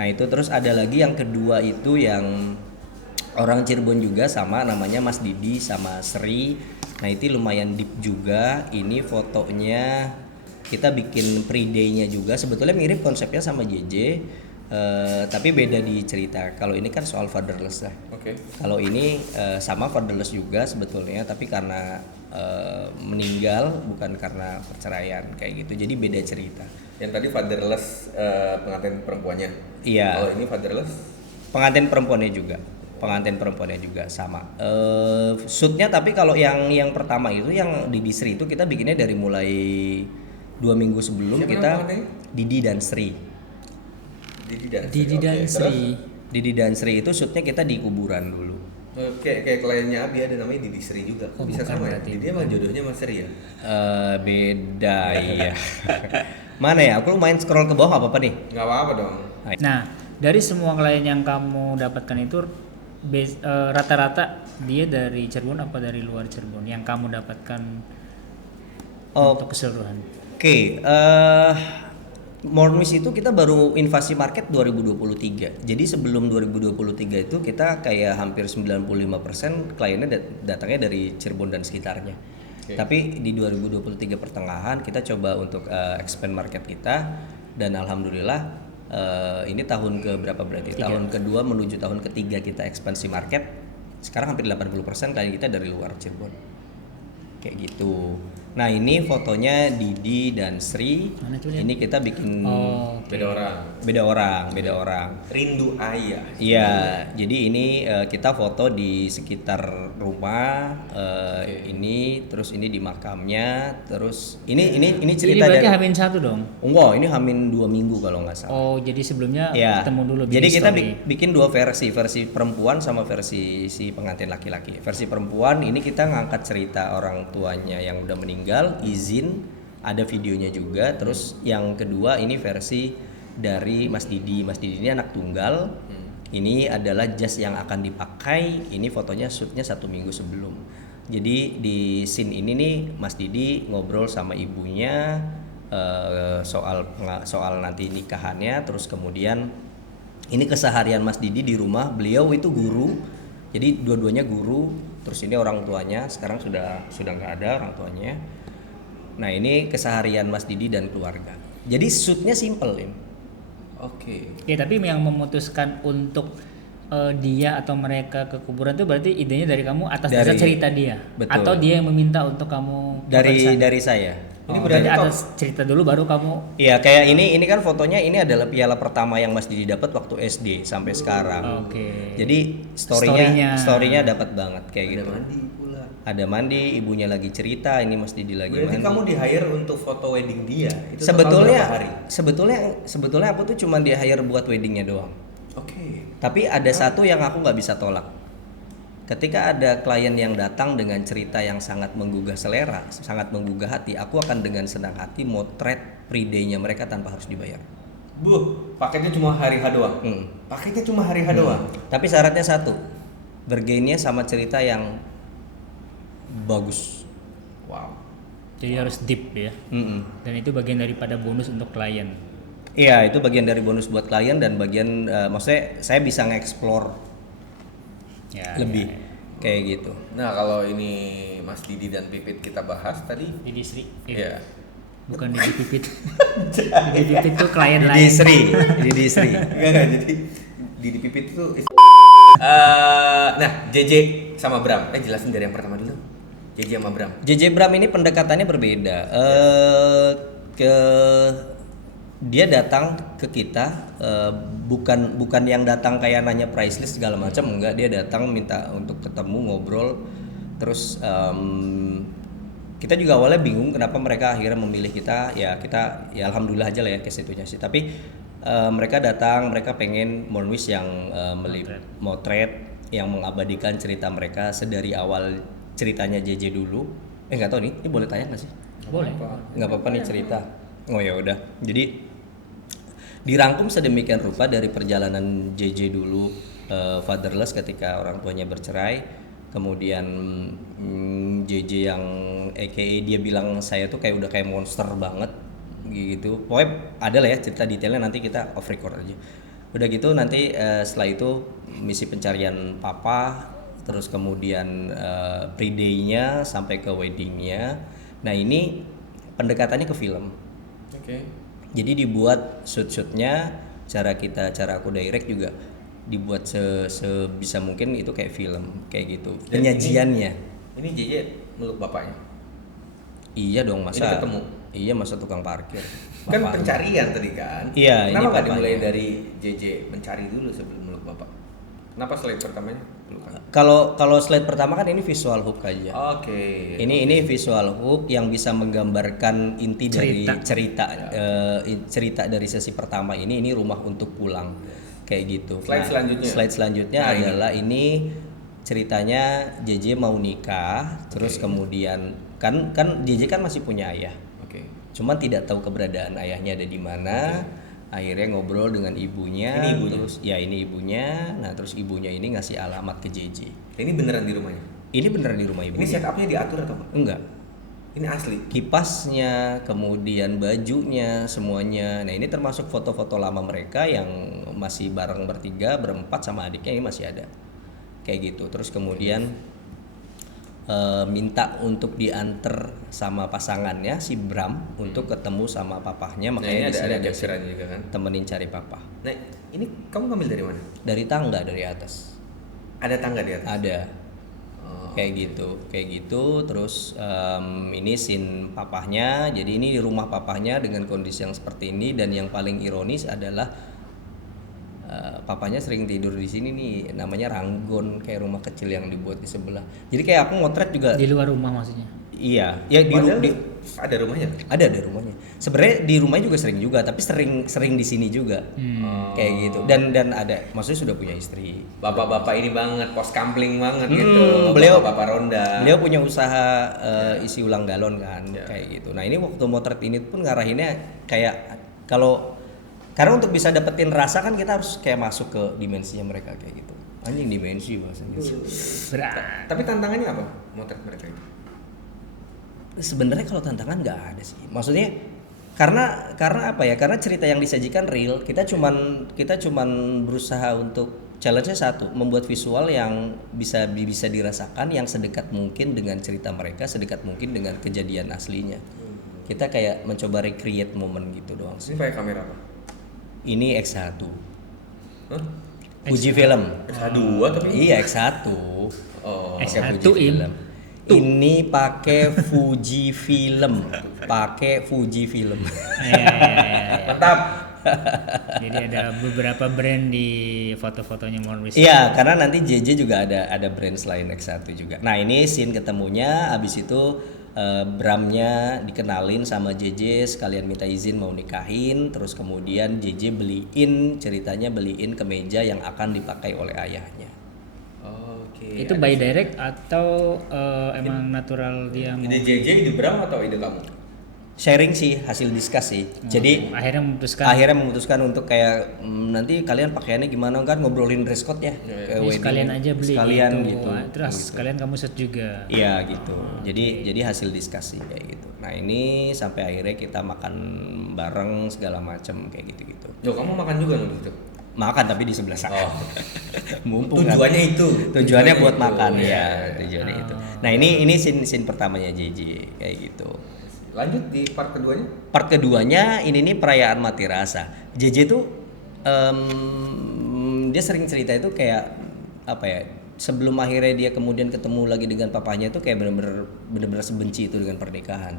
Nah itu terus ada lagi yang kedua itu yang orang Cirebon juga sama namanya Mas Didi sama Sri. Nah itu lumayan deep juga. Ini fotonya kita bikin pre-day-nya juga. Sebetulnya mirip konsepnya sama JJ, tapi beda di cerita. Kalau ini kan soal fatherless lah. Oke. Kalau ini sama fatherless juga sebetulnya, tapi karena meninggal bukan karena perceraian kayak gitu. Jadi beda cerita. Yang tadi fatherless pengantin perempuannya. Iya. Kalau ini fatherless Pengantin perempuannya juga sama. Shootnya tapi kalau yang pertama itu yang di Sri itu kita bikinnya dari mulai 2 minggu sebelum. Siapa kita nama pengantinnya? Didi dan Sri. Didi dan Oke, Sri. Didi dan Sri itu shootnya kita di kuburan dulu. Kayak kliennya Abi ada namanya Didi Sri juga. Oh, Bisa bukan sama ya? berarti. Didi emang jodohnya sama Sri ya? Beda iya. Mana ya? Aku lumayan scroll ke bawah apa nih? Nggak apa-apa dong. Nah, dari semua klien yang kamu dapatkan itu rata-rata dia dari Cirebon apa dari luar Cirebon yang kamu dapatkan Oh, untuk keseluruhan? Oke, Mornwis itu kita baru invasi market 2023. Jadi sebelum 2023 itu kita kayak hampir 95% kliennya datangnya dari Cirebon dan sekitarnya. Tapi di 2023 pertengahan kita coba untuk expand market kita dan alhamdulillah ini tahun ke berapa berarti? Tahun kedua menuju tahun ketiga kita ekspansi market. Sekarang hampir 80% klien kita dari luar Cirebon. Kayak gitu. Nah ini fotonya Didi dan Sri. Mana tuh, Ini kita bikin Beda orang. beda orang. Rindu ayah. Iya, jadi ini kita foto di sekitar rumah. Ini terus ini di makamnya. Terus ini Ini cerita berarti dari. Hamin 1 dong. Enggak, ini Hamin 2 minggu kalau nggak salah. Oh, jadi sebelumnya Ya. ketemu dulu. Jadi bikin kita story. bikin dua versi perempuan sama versi si pengantin laki-laki. Versi perempuan ini kita ngangkat cerita orang tuanya yang udah meninggal, izin, ada videonya juga. Terus yang kedua ini versi dari Mas Didi. Mas Didi ini anak tunggal. Ini adalah jas yang akan dipakai. Ini fotonya shootnya 1 minggu sebelum. Jadi di scene ini nih Mas Didi ngobrol sama ibunya soal nanti nikahannya. Terus kemudian ini keseharian Mas Didi di rumah. Beliau itu guru, jadi dua-duanya guru. Terus ini orang tuanya sekarang sudah nggak ada orang tuanya. Nah ini keseharian Mas Didi dan keluarga. Jadi shootnya simple, Lim. Oke. Ya, tapi yang memutuskan untuk dia atau mereka ke kuburan itu berarti idenya dari kamu atas Dari- dasar cerita dia, betul. atau dia yang meminta untuk kamu foto di sana? Dari saya. Ini Oh, berarti berarti atas cerita dulu baru kamu. Iya, kayak ini kan fotonya ini adalah piala pertama yang Mas Didi dapat waktu SD sampai sekarang. Oke. Jadi Story-nya. story-nya dapat banget kayak ada gitu. mandi pula. Ada mandi, ibunya lagi cerita, ini Mas Didi lagi Berarti mandi. kamu di hire untuk foto wedding dia. Itu total Sebetulnya berapa hari? sebetulnya aku tuh cuma di hire buat weddingnya doang. Oke. Tapi ada satu yang aku nggak bisa tolak. Ketika ada klien yang datang dengan cerita yang sangat menggugah selera, sangat menggugah hati, aku akan dengan senang hati motret pre-day-nya mereka tanpa harus dibayar. Bu, paketnya cuma hari H doang. Paketnya cuma hari H doang. Tapi syaratnya satu, bergainnya sama cerita yang bagus. Wow. Jadi harus deep ya. Dan itu bagian daripada bonus untuk klien. Iya, itu bagian dari bonus buat klien dan bagian maksudnya saya bisa nge-explore Ya, lebih ya, ya. kayak gitu. Nah, kalau ini Mas Didi dan Pipit kita bahas tadi, Didi Sri. ya. Bukan Didi Pipit. Didi Pipit itu klien Didi lain. Sri. Enggak, jadi Didi Pipit itu nah, JJ sama Bram. Jelasin dari yang pertama dulu. JJ sama Bram. JJ Bram ini pendekatannya berbeda. Ke dia datang ke kita bukan yang datang kayak nanya price list segala macam, enggak, dia datang minta untuk ketemu ngobrol terus kita juga awalnya bingung kenapa mereka akhirnya memilih kita ya alhamdulillah aja lah ya ke situnya sih, tapi mereka datang, mereka pengen Monwis yang motret yang mengabadikan cerita mereka sedari awal ceritanya JJ dulu. Nggak tahu nih, ini boleh tanya nggak sih? Boleh. Nggak apa-apa nih cerita. Oh ya udah. Jadi dirangkum sedemikian rupa dari perjalanan JJ dulu fatherless ketika orang tuanya bercerai, kemudian JJ yang AKA dia bilang saya tuh kayak udah kayak monster banget gitu. Pokoknya ada lah ya cerita detailnya, nanti kita off record aja. Udah gitu nanti setelah itu misi pencarian papa, terus kemudian pre-day-nya sampai ke wedding-nya. Nah ini pendekatannya ke film. Oke. Jadi dibuat shoot-shootnya, cara aku direct juga dibuat sebisa mungkin itu kayak film kayak gitu. Dan Penyajiannya. Ini JJ meluk bapaknya. Iya dong, masa Ini ketemu. Iya, masa tukang parkir. Kan Bapaknya. pencarian tadi kan. Iya, ini Kenapa nggak bapaknya. dimulai dari JJ mencari dulu sebelum meluk bapak? Kenapa slide pertamanya pelukan? Kalau slide pertama kan ini visual hook aja. Oke. Ini visual hook yang bisa menggambarkan inti dari cerita dari sesi pertama ini rumah untuk pulang kayak gitu. Slide selanjutnya. Slide selanjutnya Nah, adalah ini ceritanya JJ mau nikah, terus kemudian kan JJ kan masih punya ayah. Oke. Cuman tidak tahu keberadaan ayahnya ada di mana. Akhirnya ngobrol dengan ibunya. Ini ibunya? Terus ya ini ibunya. Nah, terus ibunya ini ngasih alamat ke JJ. Ini beneran di rumahnya? Ini beneran di rumah Ini ibunya. setupnya diatur atau apa? Enggak. Ini asli. Kipasnya, kemudian bajunya, semuanya. Nah, ini termasuk foto-foto lama mereka yang masih bareng bertiga, berempat sama adiknya, ini masih ada. Kayak gitu. Terus kemudian minta untuk diantar sama pasangannya si Bram untuk ketemu sama papahnya, Nah, makanya ini di sini ada ada capture-annya juga kan. temenin cari papa. Nah, ini kamu ngambil dari mana? Dari tangga dari atas. Ada tangga di atas. Ada. Oh. Kayak gitu. Terus ini scene papahnya. Jadi ini di rumah papahnya dengan kondisi yang seperti ini, dan yang paling ironis adalah papanya sering tidur di sini nih, namanya Ranggon, kayak rumah kecil yang dibuat di sebelah. Jadi kayak aku motret juga. Di luar rumah maksudnya. Iya, ya Padahal di ada rumahnya. ada rumahnya. Sebenarnya di rumahnya juga sering juga, tapi sering di sini juga. Kayak gitu. Dan ada, maksudnya sudah punya istri. Bapak-bapak ini banget, pos kampling banget gitu. beliau- Bapak ronda. Beliau punya usaha isi ulang galon kan, kayak gitu. Nah, ini waktu motret ini pun ngarahinnya kayak karena untuk bisa dapetin rasa kan kita harus kayak masuk ke dimensinya mereka kayak gitu. Anjing dimensi bahasanya. Berat. Tapi tantangannya apa? Motret mereka itu. Sebenarnya kalau tantangan nggak ada sih. Maksudnya karena apa ya? Karena cerita yang disajikan real. Kita cuman berusaha untuk challenge-nya satu, membuat visual yang bisa dirasakan, yang sedekat mungkin dengan cerita mereka, sedekat mungkin dengan kejadian aslinya. Kita kayak mencoba recreate momen gitu doang sih. Ini pakai kamera apa? Ini X1. Hah? Fuji Film. S2 tapi. Iya X1. Oh. Pakai S1 Fuji Film. Ini pakai Fuji Film. Pakai Fuji Film. Iya. Mantap. Jadi ada beberapa brand di foto-fotonya Morris. Iya, karena nanti JJ juga ada brand selain X1 juga. Nah, ini scene ketemunya, abis itu Bramnya dikenalin sama JJ, sekalian minta izin mau nikahin, terus kemudian JJ ceritanya beliin kemeja yang akan dipakai oleh ayahnya. Oke. Itu by direct atau emang natural dia mau? Ide JJ, ide Bram atau ide kamu? Sharing sih, hasil discuss sih. Jadi akhirnya memutuskan untuk kayak nanti kalian pakaiannya gimana kan, ngobrolin dress code ya ke wedding. sekalian aja beli sekalian gitu. Terus Gitu. sekalian kamu set juga. Iya gitu. Jadi hasil diskusi kayak gitu. Nah ini sampai akhirnya kita makan bareng segala macam kayak gitu-gitu. Yo, kamu makan juga loh gitu. Makan tapi di sebelah sana. Oh. Mumpung Tujuannya kan. itu. Tujuannya buat makan Iya. ya. Tujuannya itu. Nah ini scene pertamanya JJ kayak gitu. Lanjut di part keduanya. Part keduanya ini nih perayaan mati rasa. JJ tuh dia sering cerita itu kayak apa ya? Sebelum akhirnya dia kemudian ketemu lagi dengan papanya itu kayak bener-bener sebenci itu dengan pernikahan.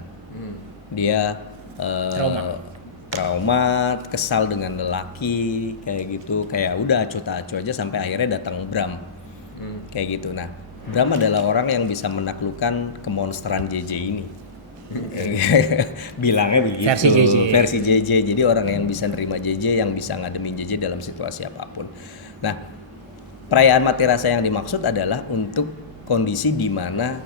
Dia trauma, kesal dengan lelaki kayak gitu, kayak udah acuh-acuh aja sampai akhirnya datang Bram. Kayak gitu. Nah, Bram adalah orang yang bisa menaklukkan kemonsteran JJ ini. Bilangnya begitu. Versi JJ. Jadi orang yang bisa nerima JJ, yang bisa ngademin JJ dalam situasi apapun. Nah, perayaan mati rasa yang dimaksud adalah untuk kondisi di mana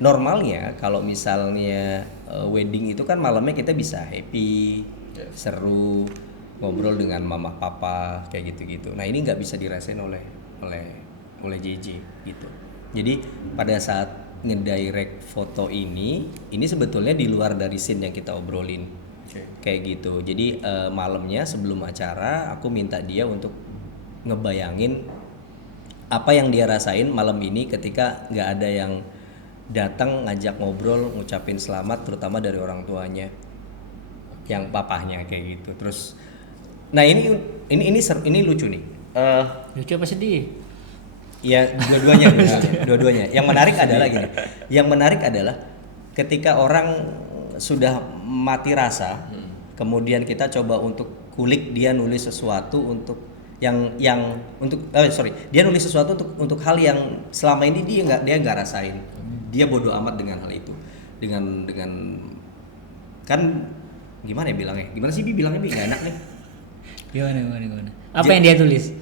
normalnya kalau misalnya wedding itu kan malamnya kita bisa happy, seru, ngobrol dengan mama papa kayak gitu-gitu. Nah, ini nggak bisa dirasain oleh JJ gitu. Jadi pada saat ngedirect foto ini sebetulnya di luar dari scene yang kita obrolin. Kayak gitu. Jadi malamnya sebelum acara aku minta dia untuk ngebayangin apa yang dia rasain malam ini ketika nggak ada yang datang ngajak ngobrol, ngucapin selamat, terutama dari orang tuanya, yang papahnya kayak gitu. Terus, nah ini lucu nih. Lucu apa sedih? Ya dua-duanya. Yang menarik adalah gini. Yang menarik adalah ketika orang sudah mati rasa, kemudian kita coba untuk kulik dia nulis sesuatu untuk dia nulis sesuatu untuk hal yang selama ini dia nggak rasain. Dia bodoh amat dengan hal itu. Dengan kan gimana ya bilangnya? Gimana sih bilangnya nggak enak nih. Gimana? Apa yang dia tulis?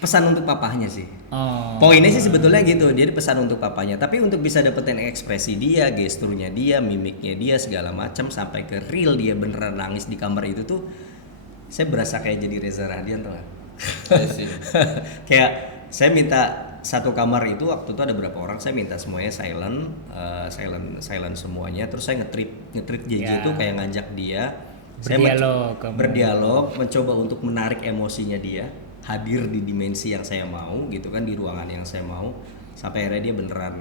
Pesan untuk papahnya sih. Oh. Poinnya sih sebetulnya gitu, dia pesan untuk papanya. Tapi untuk bisa dapetin ekspresi dia, gesturnya dia, mimiknya dia, segala macam sampai ke real dia beneran nangis di kamar itu tuh, saya berasa kayak jadi Reza Radian tuh kan. Kayak saya minta satu kamar itu waktu itu ada berapa orang, saya minta semuanya silent semuanya. Terus saya nge-treat JJ itu kayak ngajak dia, berdialog, mencoba untuk menarik emosinya dia. Hadir di dimensi yang saya mau gitu kan, di ruangan yang saya mau, sampai akhirnya dia beneran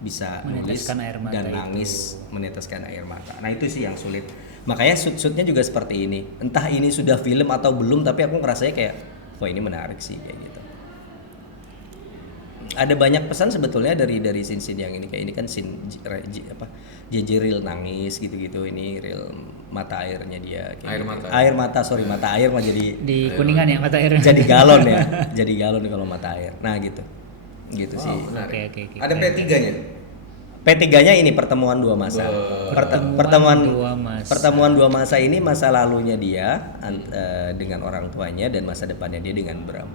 bisa nulis dan nangis, meneteskan air mata. Nah itu sih yang sulit, makanya shootnya juga seperti ini. Entah ini sudah film atau belum, tapi aku ngerasanya kayak wah ini menarik sih kayak gitu. Ada banyak pesan sebetulnya dari scene yang ini, kayak ini kan scene JJ real nangis gitu-gitu, ini real mata airnya dia kayak mata air mah jadi di Kuningan ya mata airnya. Jadi galon ya. Jadi galon kalau mata air. Nah gitu sih. Oke. Ada P3-nya. P3-nya ini pertemuan dua masa. Pertemuan dua masa ini masa lalunya dia dengan orang tuanya dan masa depannya dia dengan Bram.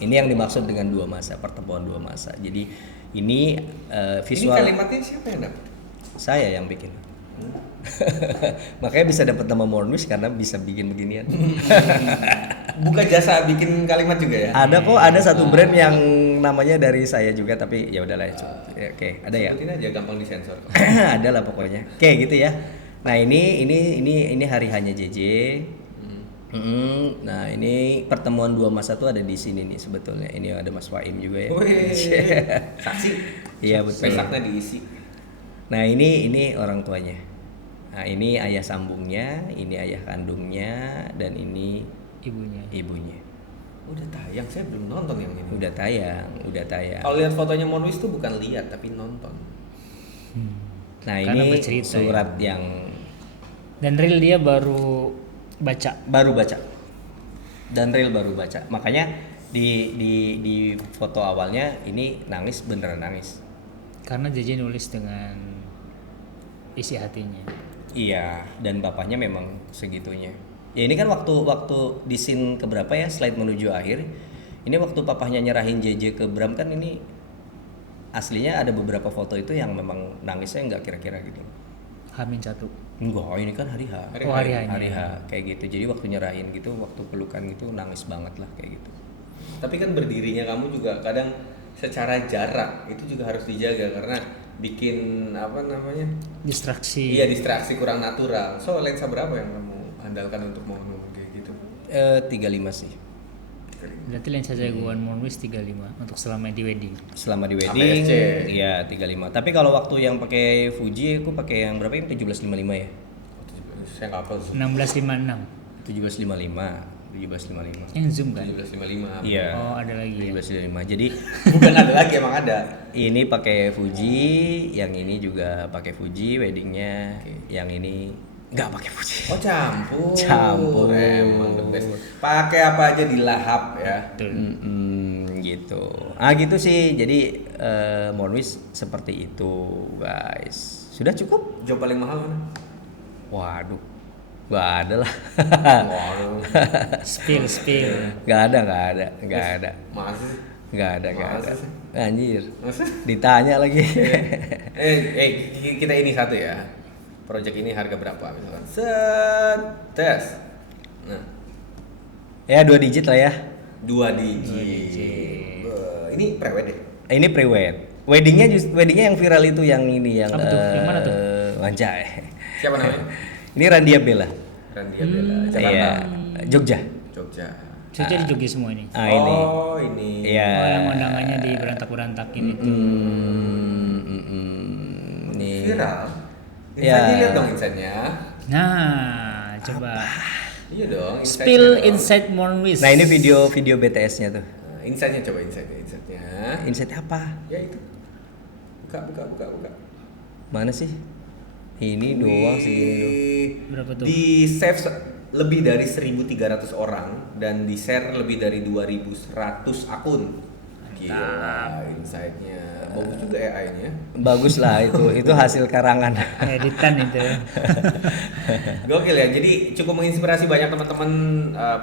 Ini yang dimaksud dengan dua masa, pertemuan dua masa. Jadi ini visual. Ini kalimatnya siapa yang dapat? Saya yang bikin. Makanya bisa dapat nama Mormis karena bisa bikin beginian. Buka jasa bikin kalimat juga ya? Ada kok, ada satu brand yang namanya dari saya juga, tapi ya udahlah. Oke, ada ya. Sebutin aja, gampang disensor. Ada lah pokoknya. Oke gitu ya. Nah ini hari hanya JJ. Nah ini pertemuan dua masa tuh ada di sini nih sebetulnya. Ini ada Mas Waim juga ya. Saksi. Iya betul. Pesaknya diisi. Nah ini orang tuanya. Nah ini ayah sambungnya, ini ayah kandungnya, dan ini ibunya. Udah tayang, saya belum nonton yang ini. Udah tayang. Kalau lihat fotonya Monwis tuh bukan lihat tapi nonton. Nah Karena ini bercerita, surat yang Dan real dia baru baca. baru baca dan real baru baca, makanya di foto awalnya ini nangis, beneran nangis. Karena JJ nulis dengan isi hatinya. Iya, dan bapaknya memang segitunya. Ya ini kan waktu di scene keberapa ya, slide menuju akhir. Ini waktu papahnya nyerahin JJ ke Bram kan, ini aslinya ada beberapa foto itu yang memang nangisnya nggak kira-kira gitu. H-1. Enggak, ini kan hari H. Oh, hari H-nya. Hari H kayak gitu. Jadi waktu nyerahin gitu, waktu pelukan gitu nangis banget lah kayak gitu. Tapi kan berdirinya kamu juga kadang secara jarak itu juga harus dijaga karena bikin apa namanya? Distraksi. Iya, distraksi kurang natural. So lensa berapa yang kamu andalkan untuk mau kayak gitu? 35 sih. Berarti lensa jagoan Monwis 35 untuk selama di wedding. Selama di wedding, APS-C. iya 35. Tapi kalau waktu yang pakai Fuji, aku pakai yang berapa ini? 1755 ya? Saya nggak hafal sih. 1656. 1755. Yang zoom kan? 1755. Iya. Oh, ada lagi ya. 1755. Jadi Bukan ada lagi, emang ada. ini pakai Fuji, yang ini juga pakai Fuji weddingnya, yang ini nggak pakai Fuji. Oh, campur. Campur. Emang the best. Pakai apa aja dilahap ya. Betul. Gitu. Gitu sih. Jadi Monwis seperti itu, guys. Sudah cukup? Job paling mahal mana? Waduh, nggak ada lah. Waduh. Spill. Nggak ada. Masa sih? Nggak ada. Masa sih? Anjir. Masa? Ditanya lagi. Kita ini satu ya. Project ini harga berapa misalkan? Set tes. Nah, Ya 2 digit lah ya. 2 digit. Ini pre-wed ya? Ini pre-wed. Weddingnya yang viral itu yang ini yang Apa tuh? Yang mana tuh? Anjay. Siapa namanya? Ini Randia Bella. Randia Bella, Jakarta. Iya. Jogja. Jogja. Sudah di Jogja semua ini. Ini. Oh, ini. Iya. Oh, yang undangannya di berantak-berantakin itu. Ini. Viral. Ya. Insight lihat dong insight-nya. Nah, coba Iya dong. spill insight-nya dong. inside Monwis. Nah, ini video BTS-nya tuh. Nah, insight-nya coba insight-nya. Insight apa? Ya itu. Buka. Mana sih? Ini doang segini doang. Berapa tuh? Di save lebih dari 1.300 orang dan di share lebih dari 2.100 akun. Gila, insight-nya. Bagus juga AI-nya. Bagus lah itu hasil karangan. Editan itu. Gokil ya. Jadi cukup menginspirasi banyak teman-teman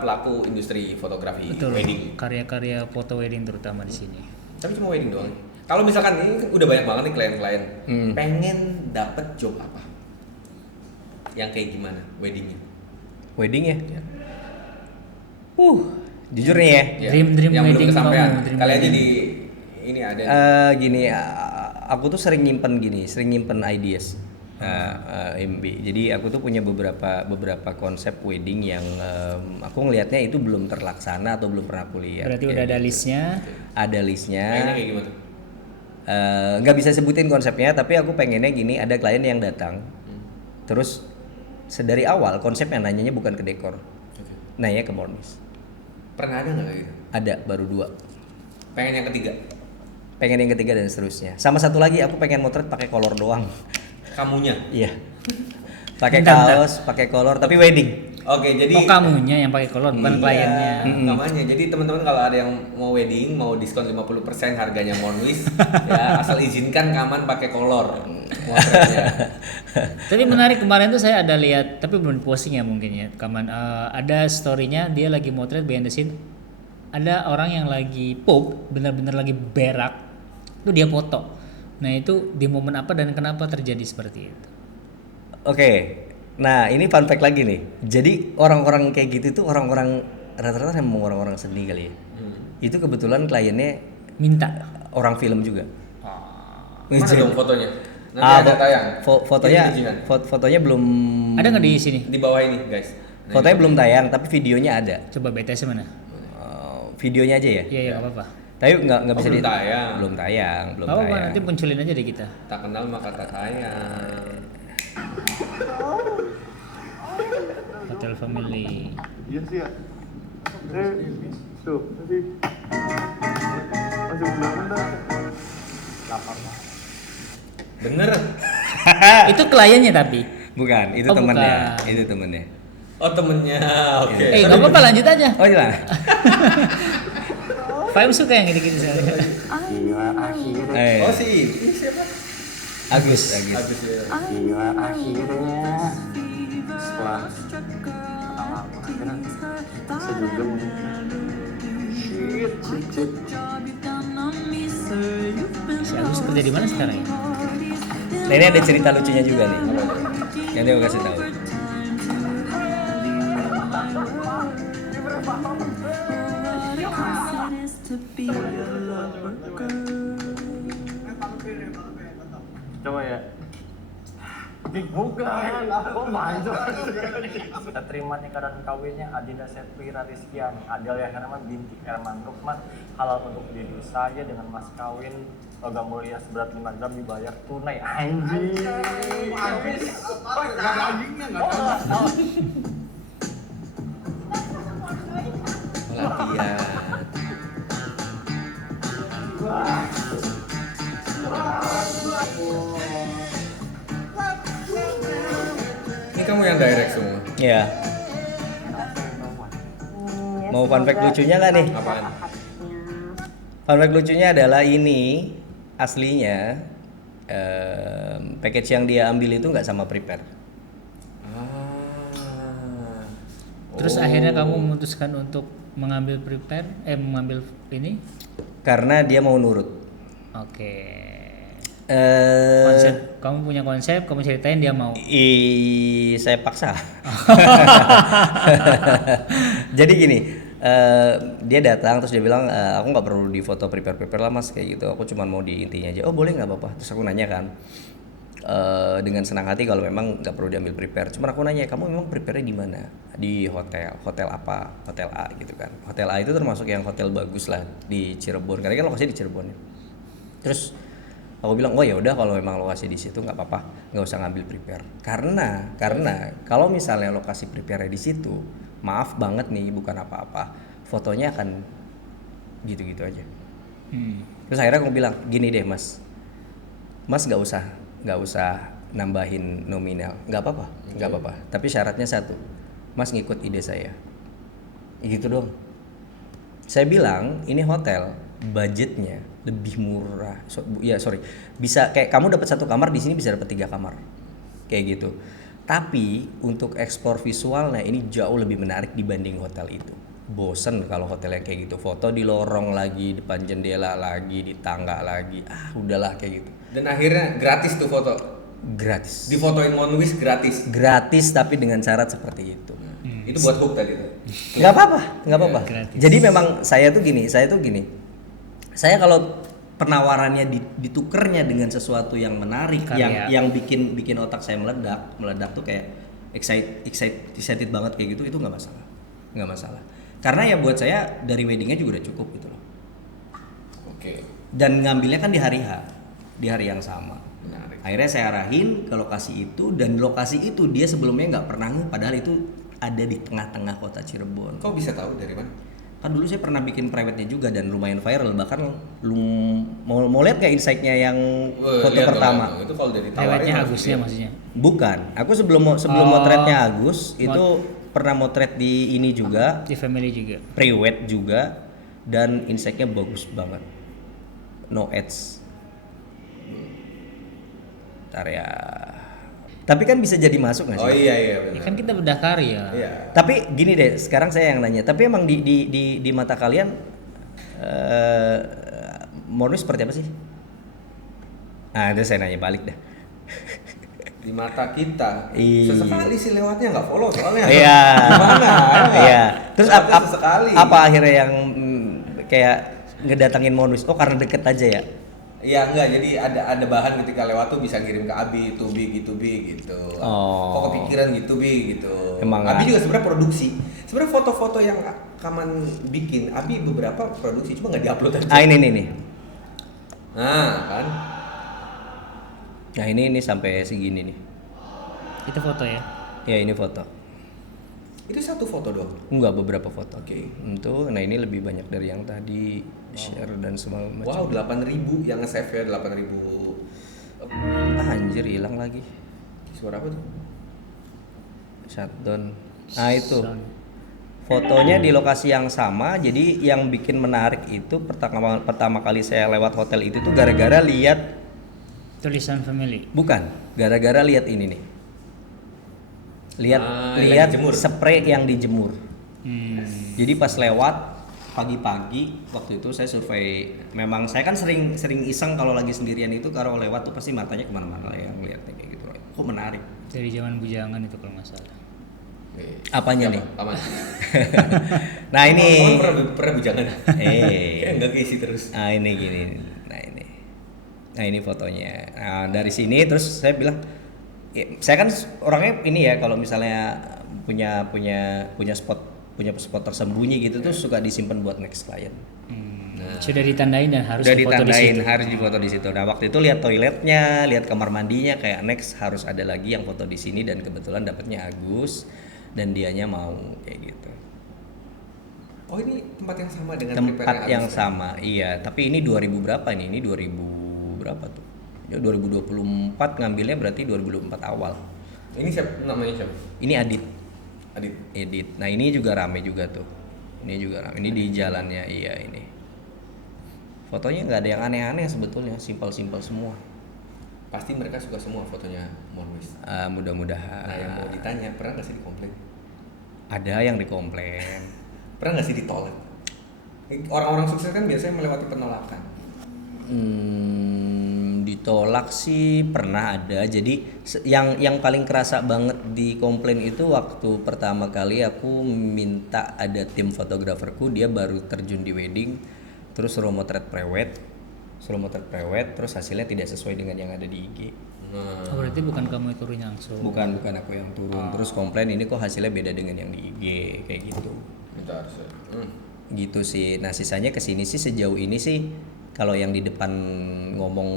pelaku industri fotografi Betul. wedding. Karya-karya foto wedding terutama di sini. Tapi cuma wedding doang. Kalau misalkan ini kan udah banyak banget nih klien-klien, pengen dapet job apa? Yang kayak gimana weddingnya? Wedding ya? Ya. Jujur nih ya. Ya, Dream yang belum wedding kesampaian. kamu, dream Kali aja wedding. di ini ada. Gini, aku tuh sering nyimpen ideas. MB. Jadi aku tuh punya beberapa konsep wedding yang aku ngelihatnya itu belum terlaksana atau belum pernah aku lihat. Berarti Kayak udah ada gitu. listnya. Ada listnya. Kayaknya kayak gimana? Nggak bisa sebutin konsepnya, tapi aku pengennya gini, ada klien yang datang, terus sedari awal konsepnya nanyanya bukan ke dekor, nanya ke Monwis. Pernah ada nggak kayak gitu? Ada, baru 2. Pengen yang ketiga? Pengen yang ketiga dan seterusnya. Sama satu lagi, aku pengen motret pakai kolor doang. Kamunya? Iya. Pakai Bentar, kaos, pakai kolor, tapi wedding. Oke, jadi Oh, kamunya yang pakai kolor bukan kliennya. Namanya. Jadi teman-teman kalau ada yang mau wedding, mau diskon 50% harganya Monwis, ya asal izinkan Kaman pakai kolor motretnya. Tapi menarik, kemarin tuh saya ada lihat, tapi belum posting ya mungkin ya. Kaman ada story-nya dia lagi motret behind the scene. Ada orang yang lagi pup, benar-benar lagi berak. Itu dia foto. Nah, itu di momen apa dan kenapa terjadi seperti itu? Oke. Nah, ini fun fact lagi nih. Jadi orang-orang kayak gitu tuh orang-orang rata-rata memang orang-orang seni kali ya. Itu kebetulan kliennya Minta. orang film juga. Mana dong fotonya? Nanti ada tayang. Fotonya Kirim izingan. fotonya belum Ada nggak di sini? Di bawah ini, guys. Nah, fotonya belum tayang, tapi videonya ada. Coba BTS mana? Videonya aja ya. Iya, iya, nggak apa-apa. Tapi nggak bisa belum tayang. Belum tayang. Nggak apa-apa, nanti munculin aja deh kita. Tak kenal maka tak sayang. Hotel Family. Iya sih ya. Tuh, masih belum dah. Lapar Pak. Bener. Itu kliennya tapi. Bukan, itu Oh, temennya. bukan. Itu temennya. Oh temennya, oke. Nggak apa-apa lanjut aja. Oh gimana? Fahim suka yang gini-gini soalnya. Gila akhirnya. Oh si ini siapa? Agus. Agus ya. Gila akhirnya. Setelah lama akhirnya saya juga menikah. Shit. Si Agus kerja di mana sekarang ya? Nah, ini ada cerita lucunya juga nih. Nanti aku kasih tahu. Coba ya. Bukan, oh mantap. Kita terima nikah dan kawinnya Adinda Sepira Rizkyani, Adelia Herman binti Herman Rukman, halal untuk diri saya dengan mas kawin logam mulia seberat 5 gram dibayar tunai. Anjing. Latihan. Ini kamu yang direct semua. Iya. Mau fun fact lucunya nggak nih? Apaan? Fun fact lucunya adalah ini aslinya package yang dia ambil itu nggak sama prepare. Terus akhirnya kamu memutuskan untuk mengambil mengambil ini? Karena dia mau nurut. Oke. Konsep, kamu punya konsep, kamu ceritain dia mau. Saya paksa. Jadi gini, dia datang terus dia bilang aku nggak perlu di foto prepare lah mas kayak gitu. Aku cuma mau di intinya aja. Oh boleh nggak apa-apa. Terus aku nanya kan dengan senang hati kalau memang nggak perlu diambil prepare. Cuma aku nanya kamu memang prepare di mana? Di hotel apa? Hotel A gitu kan. Hotel A itu termasuk yang hotel bagus lah di Cirebon. Karena kan lokasinya di Cirebon ya. Terus aku bilang, oh ya udah kalau memang lokasi di situ nggak apa-apa, nggak usah ngambil prepare. Karena kalau misalnya lokasi prepare di situ, maaf banget nih, bukan apa-apa, fotonya akan gitu-gitu aja. Terus akhirnya aku bilang, gini deh mas nggak usah nambahin nominal, nggak apa-apa. Tapi syaratnya satu, mas ngikut ide saya, gitu dong. Saya bilang ini hotel budgetnya lebih murah, bisa kayak kamu dapat 1 kamar di sini bisa dapat 3 kamar, kayak gitu. Tapi untuk ekspor visualnya ini jauh lebih menarik dibanding hotel itu. Bosen kalau hotelnya kayak gitu, foto di lorong lagi, depan jendela lagi, di tangga lagi, udahlah kayak gitu. Dan akhirnya gratis tuh foto. Gratis. Difotoin Monwis gratis. Gratis tapi dengan syarat seperti itu. Itu buat hook tadi tuh. Nggak apa-apa. Gratis. Jadi memang saya tuh gini. Saya kalau penawarannya ditukernya dengan sesuatu yang menarik, Karya. yang bikin otak saya meledak tuh kayak excited banget kayak gitu, itu nggak masalah. Karena ya buat saya dari weddingnya juga udah cukup gitu loh. Oke. Dan ngambilnya kan di hari yang sama. Menarik. Akhirnya saya arahin ke lokasi itu, dan lokasi itu dia sebelumnya nggak pernah, padahal itu ada di tengah-tengah kota Cirebon. Kau bisa tahu dari mana? Kan dulu saya pernah bikin private-nya juga dan lumayan viral, bahkan lu mau lihat nggak insight-nya yang foto Lihat pertama? dong, itu kalau dari Lewatnya Agusnya maksudnya. Bukan, aku sebelum motretnya Agus itu pernah motret di ini juga, Di family juga. pre-wed juga, dan insight-nya bagus banget. No ads. Ntar ya. Tapi kan bisa jadi masuk nggak sih? Oh iya Ya benar. kan kita bedah karya. Iya. Tapi gini deh, sekarang saya yang nanya. Tapi emang di mata kalian Monwis seperti apa sih? Itu saya nanya balik dah. Di mata kita. Iya. Sesekali sih lewatnya nggak follow soalnya. Iya. Gimana? Iya. Terus Lewatnya sesekali. apa akhirnya yang kayak ngedatangin Monwis? Oh karena deket aja ya? Iya enggak, jadi ada bahan ketika lewat tuh bisa kirim ke Abi, to be gitu. Oh. Kok kepikiran gitu gitu. Emang Abi nggak? juga sebenarnya produksi. Sebenarnya foto-foto yang Kaman bikin, Abi beberapa produksi cuma nggak diupload aja. Ini. Nah kan. Nah ini sampai segini nih. Itu foto ya. Ya ini foto. Itu satu foto doang. Enggak, beberapa foto. Oke. Itu, nah ini lebih banyak dari yang tadi share dan segala Wow, macam. 8.000 yang nge-save ya 8.000. Anjir, hilang lagi. Suara apa tuh? Shutdown. Nah itu fotonya di lokasi yang sama. Jadi yang bikin menarik itu pertama kali saya lewat hotel itu tuh gara-gara lihat, Tulisan family. bukan, gara-gara lihat ini nih. Lihat yang lihat dijemur. spray yang dijemur. Hmm. Jadi pas lewat pagi-pagi waktu itu saya survei. Memang saya kan sering iseng kalau lagi sendirian itu kalau lewat tuh pasti matanya kemana-mana lah ya ngeliatnya kayak gitu. Kok menarik. Dari zaman bujangan itu kalau nggak salah. Apanya nih? Apa? Nah ini. Pernah bujangan. Kayak enggak keisi terus. Nah ini gini. Nah ini fotonya. Nah dari sini terus saya bilang, ya, saya kan orangnya ini ya kalau misalnya punya spot tersembunyi gitu tuh suka disimpan buat next client. Sudah ditandain dan harus Udah difoto di ditandain situ. harus difoto di situ. Nah waktu itu lihat toiletnya, lihat kamar mandinya kayak next harus ada lagi yang foto di sini dan kebetulan dapatnya Agus dan dianya mau kayak gitu. Oh, ini tempat yang sama dengan Tempat prepare yang Agus, sama, iya. Tapi ini 2000 berapa ini? Ini 2000 berapa tuh? Ya 2024 ngambilnya berarti 2024 awal. Ini siapa namanya siapa? Ini Adit. Adit. Nah ini juga rame juga tuh. Ini juga rame. Ini di jalannya, iya ini. Fotonya nggak ada yang aneh-aneh sebetulnya, simpel-simpel semua. Pasti mereka suka semua fotonya Monwis. Mudah-mudahan. Nah, yang mau ditanya, pernah nggak sih dikomplain? Ada yang dikomplain. Pernah nggak sih ditolak? Orang-orang sukses kan biasanya melewati penolakan. Ditolak sih pernah ada. Jadi yang paling kerasa banget di komplain itu waktu pertama kali aku minta ada tim fotograferku, dia baru terjun di wedding, terus suruh motret prewed, terus hasilnya tidak sesuai dengan yang ada di IG. Oh, berarti bukan kamu yang turun langsung. Bukan aku yang turun. Terus komplain ini kok hasilnya beda dengan yang di IG kayak gitu. Itu harusnya. Gitu sih. Nah sisanya kesini sih sejauh ini sih kalau yang di depan ngomong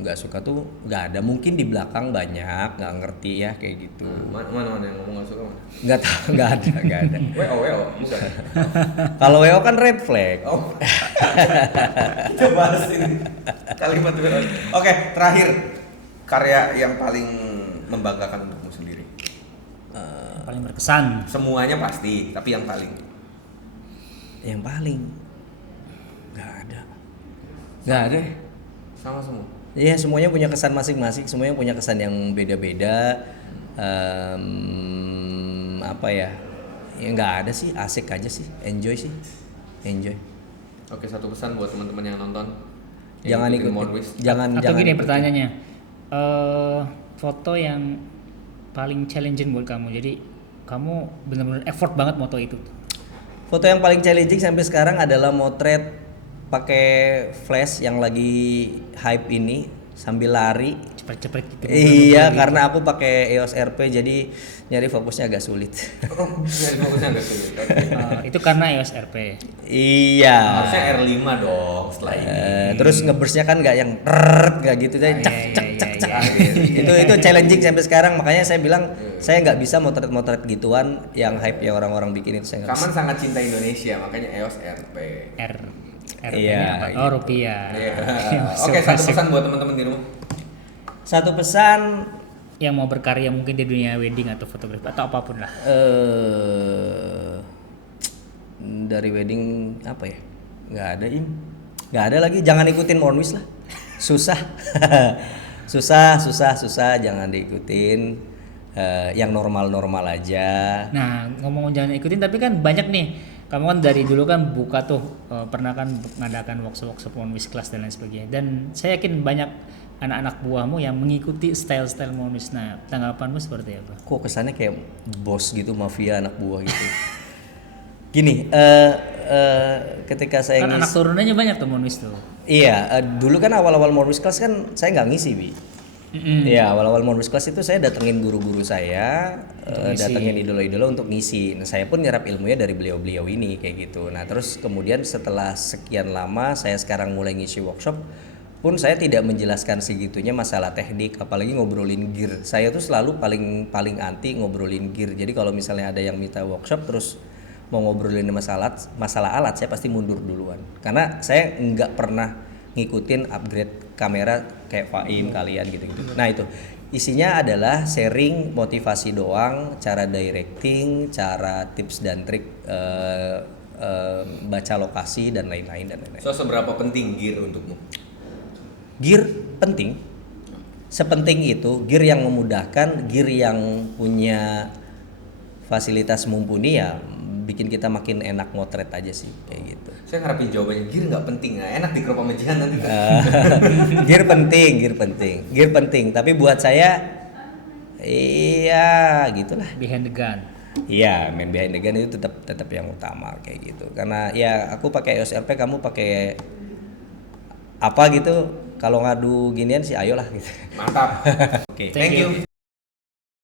nggak suka tuh nggak ada. Mungkin di belakang banyak nggak ngerti ya kayak gitu. Mana yang ngomong nggak suka mana? Nggak tahu, nggak ada. WO bukan. Kalau WO kan red flag. Oh. Kita bahas ini kalimat WO. Oke, terakhir karya yang paling membanggakan untukmu sendiri. Yang paling berkesan. Semuanya pasti, tapi yang paling. Yang paling nggak ada. Sama semua. Iya semuanya punya kesan masing-masing. Semuanya punya kesan yang beda-beda. Apa ya? Ya nggak ada sih. Asik aja sih. Enjoy. Oke, satu pesan buat teman-teman yang nonton. Jangan ikutin. Monwis. Atau gini ikutin. pertanyaannya, foto yang paling challenging buat kamu. Jadi kamu benar-benar effort banget moto itu. Foto yang paling challenging sampai sekarang adalah motret pakai flash yang lagi hype ini sambil lari. Cepet-cepet gitu. Iya, karena aku pakai EOS RP jadi nyari fokusnya agak sulit. Jadi fokusnya agak sulit. Oke. Itu karena EOS RP. Iya. Harusnya R5 dong setelah ini. Terus ngeburstnya kan nggak yang nggak gitu deh. Itu challenging sampai sekarang, makanya saya bilang saya nggak bisa motret gituan yang hype ya orang-orang bikin itu saya nggak bisa. Kaman sangat cinta Indonesia, makanya EOS RP. Iya, apa? iya. Oh, rupiah. Iya. Oke, satu pesan buat teman-teman di rumah. Satu pesan Yang mau berkarya mungkin di dunia wedding atau fotografi atau apapun lah. dari wedding apa ya? Nggak ada lagi. Jangan ikutin Monwis lah. Susah. susah. Jangan diikutin. Yang normal aja. Nah, ngomong jangan ikutin, tapi kan banyak nih. Kamu kan dari dulu kan buka tuh, pernah kan mengadakan workshop Monwis class dan lain sebagainya. Dan saya yakin banyak anak-anak buahmu yang mengikuti style-style Monwis. Nah, tanggapanmu seperti apa? Kok kesannya kayak bos gitu, mafia anak buah gitu. Gini, ketika saya Kan anak turunannya banyak tuh Monwis tuh. Iya, dulu kan awal-awal Monwis Class kan saya nggak ngisi, Bi. Iya, awal-awal Monwis Class itu saya datengin guru-guru saya, datengin idola-idola untuk ngisi. Nah, saya pun nyerap ilmunya dari beliau-beliau ini kayak gitu. Nah, terus kemudian setelah sekian lama saya sekarang mulai ngisi workshop, pun saya tidak menjelaskan segitunya masalah teknik, apalagi ngobrolin gear. Saya tuh selalu paling anti ngobrolin gear. Jadi kalau misalnya ada yang minta workshop terus mau ngobrolin masalah alat, saya pasti mundur duluan. Karena saya nggak pernah ngikutin upgrade kamera kayak Faim kalian gitu-gitu. Nah itu isinya adalah sharing motivasi doang, cara directing, cara tips dan trik baca lokasi dan lain-lain. So seberapa penting gear untukmu? Gear penting, sepenting itu gear yang memudahkan, gear yang punya fasilitas mumpuni ya bikin kita makin enak motret aja sih kayak gitu. Saya ngarepin jawabannya gear nggak penting, nah, enak di crop sama Jihan nanti. Gear penting. Tapi buat saya, iya gitulah. Behind the gun. Iya, main behind the gun itu tetap yang utama kayak gitu. Karena ya aku pakai EOS RP, kamu pakai apa gitu. Kalau ngadu ginian sih ayolah gitu. Mantap. Oke. Thank you.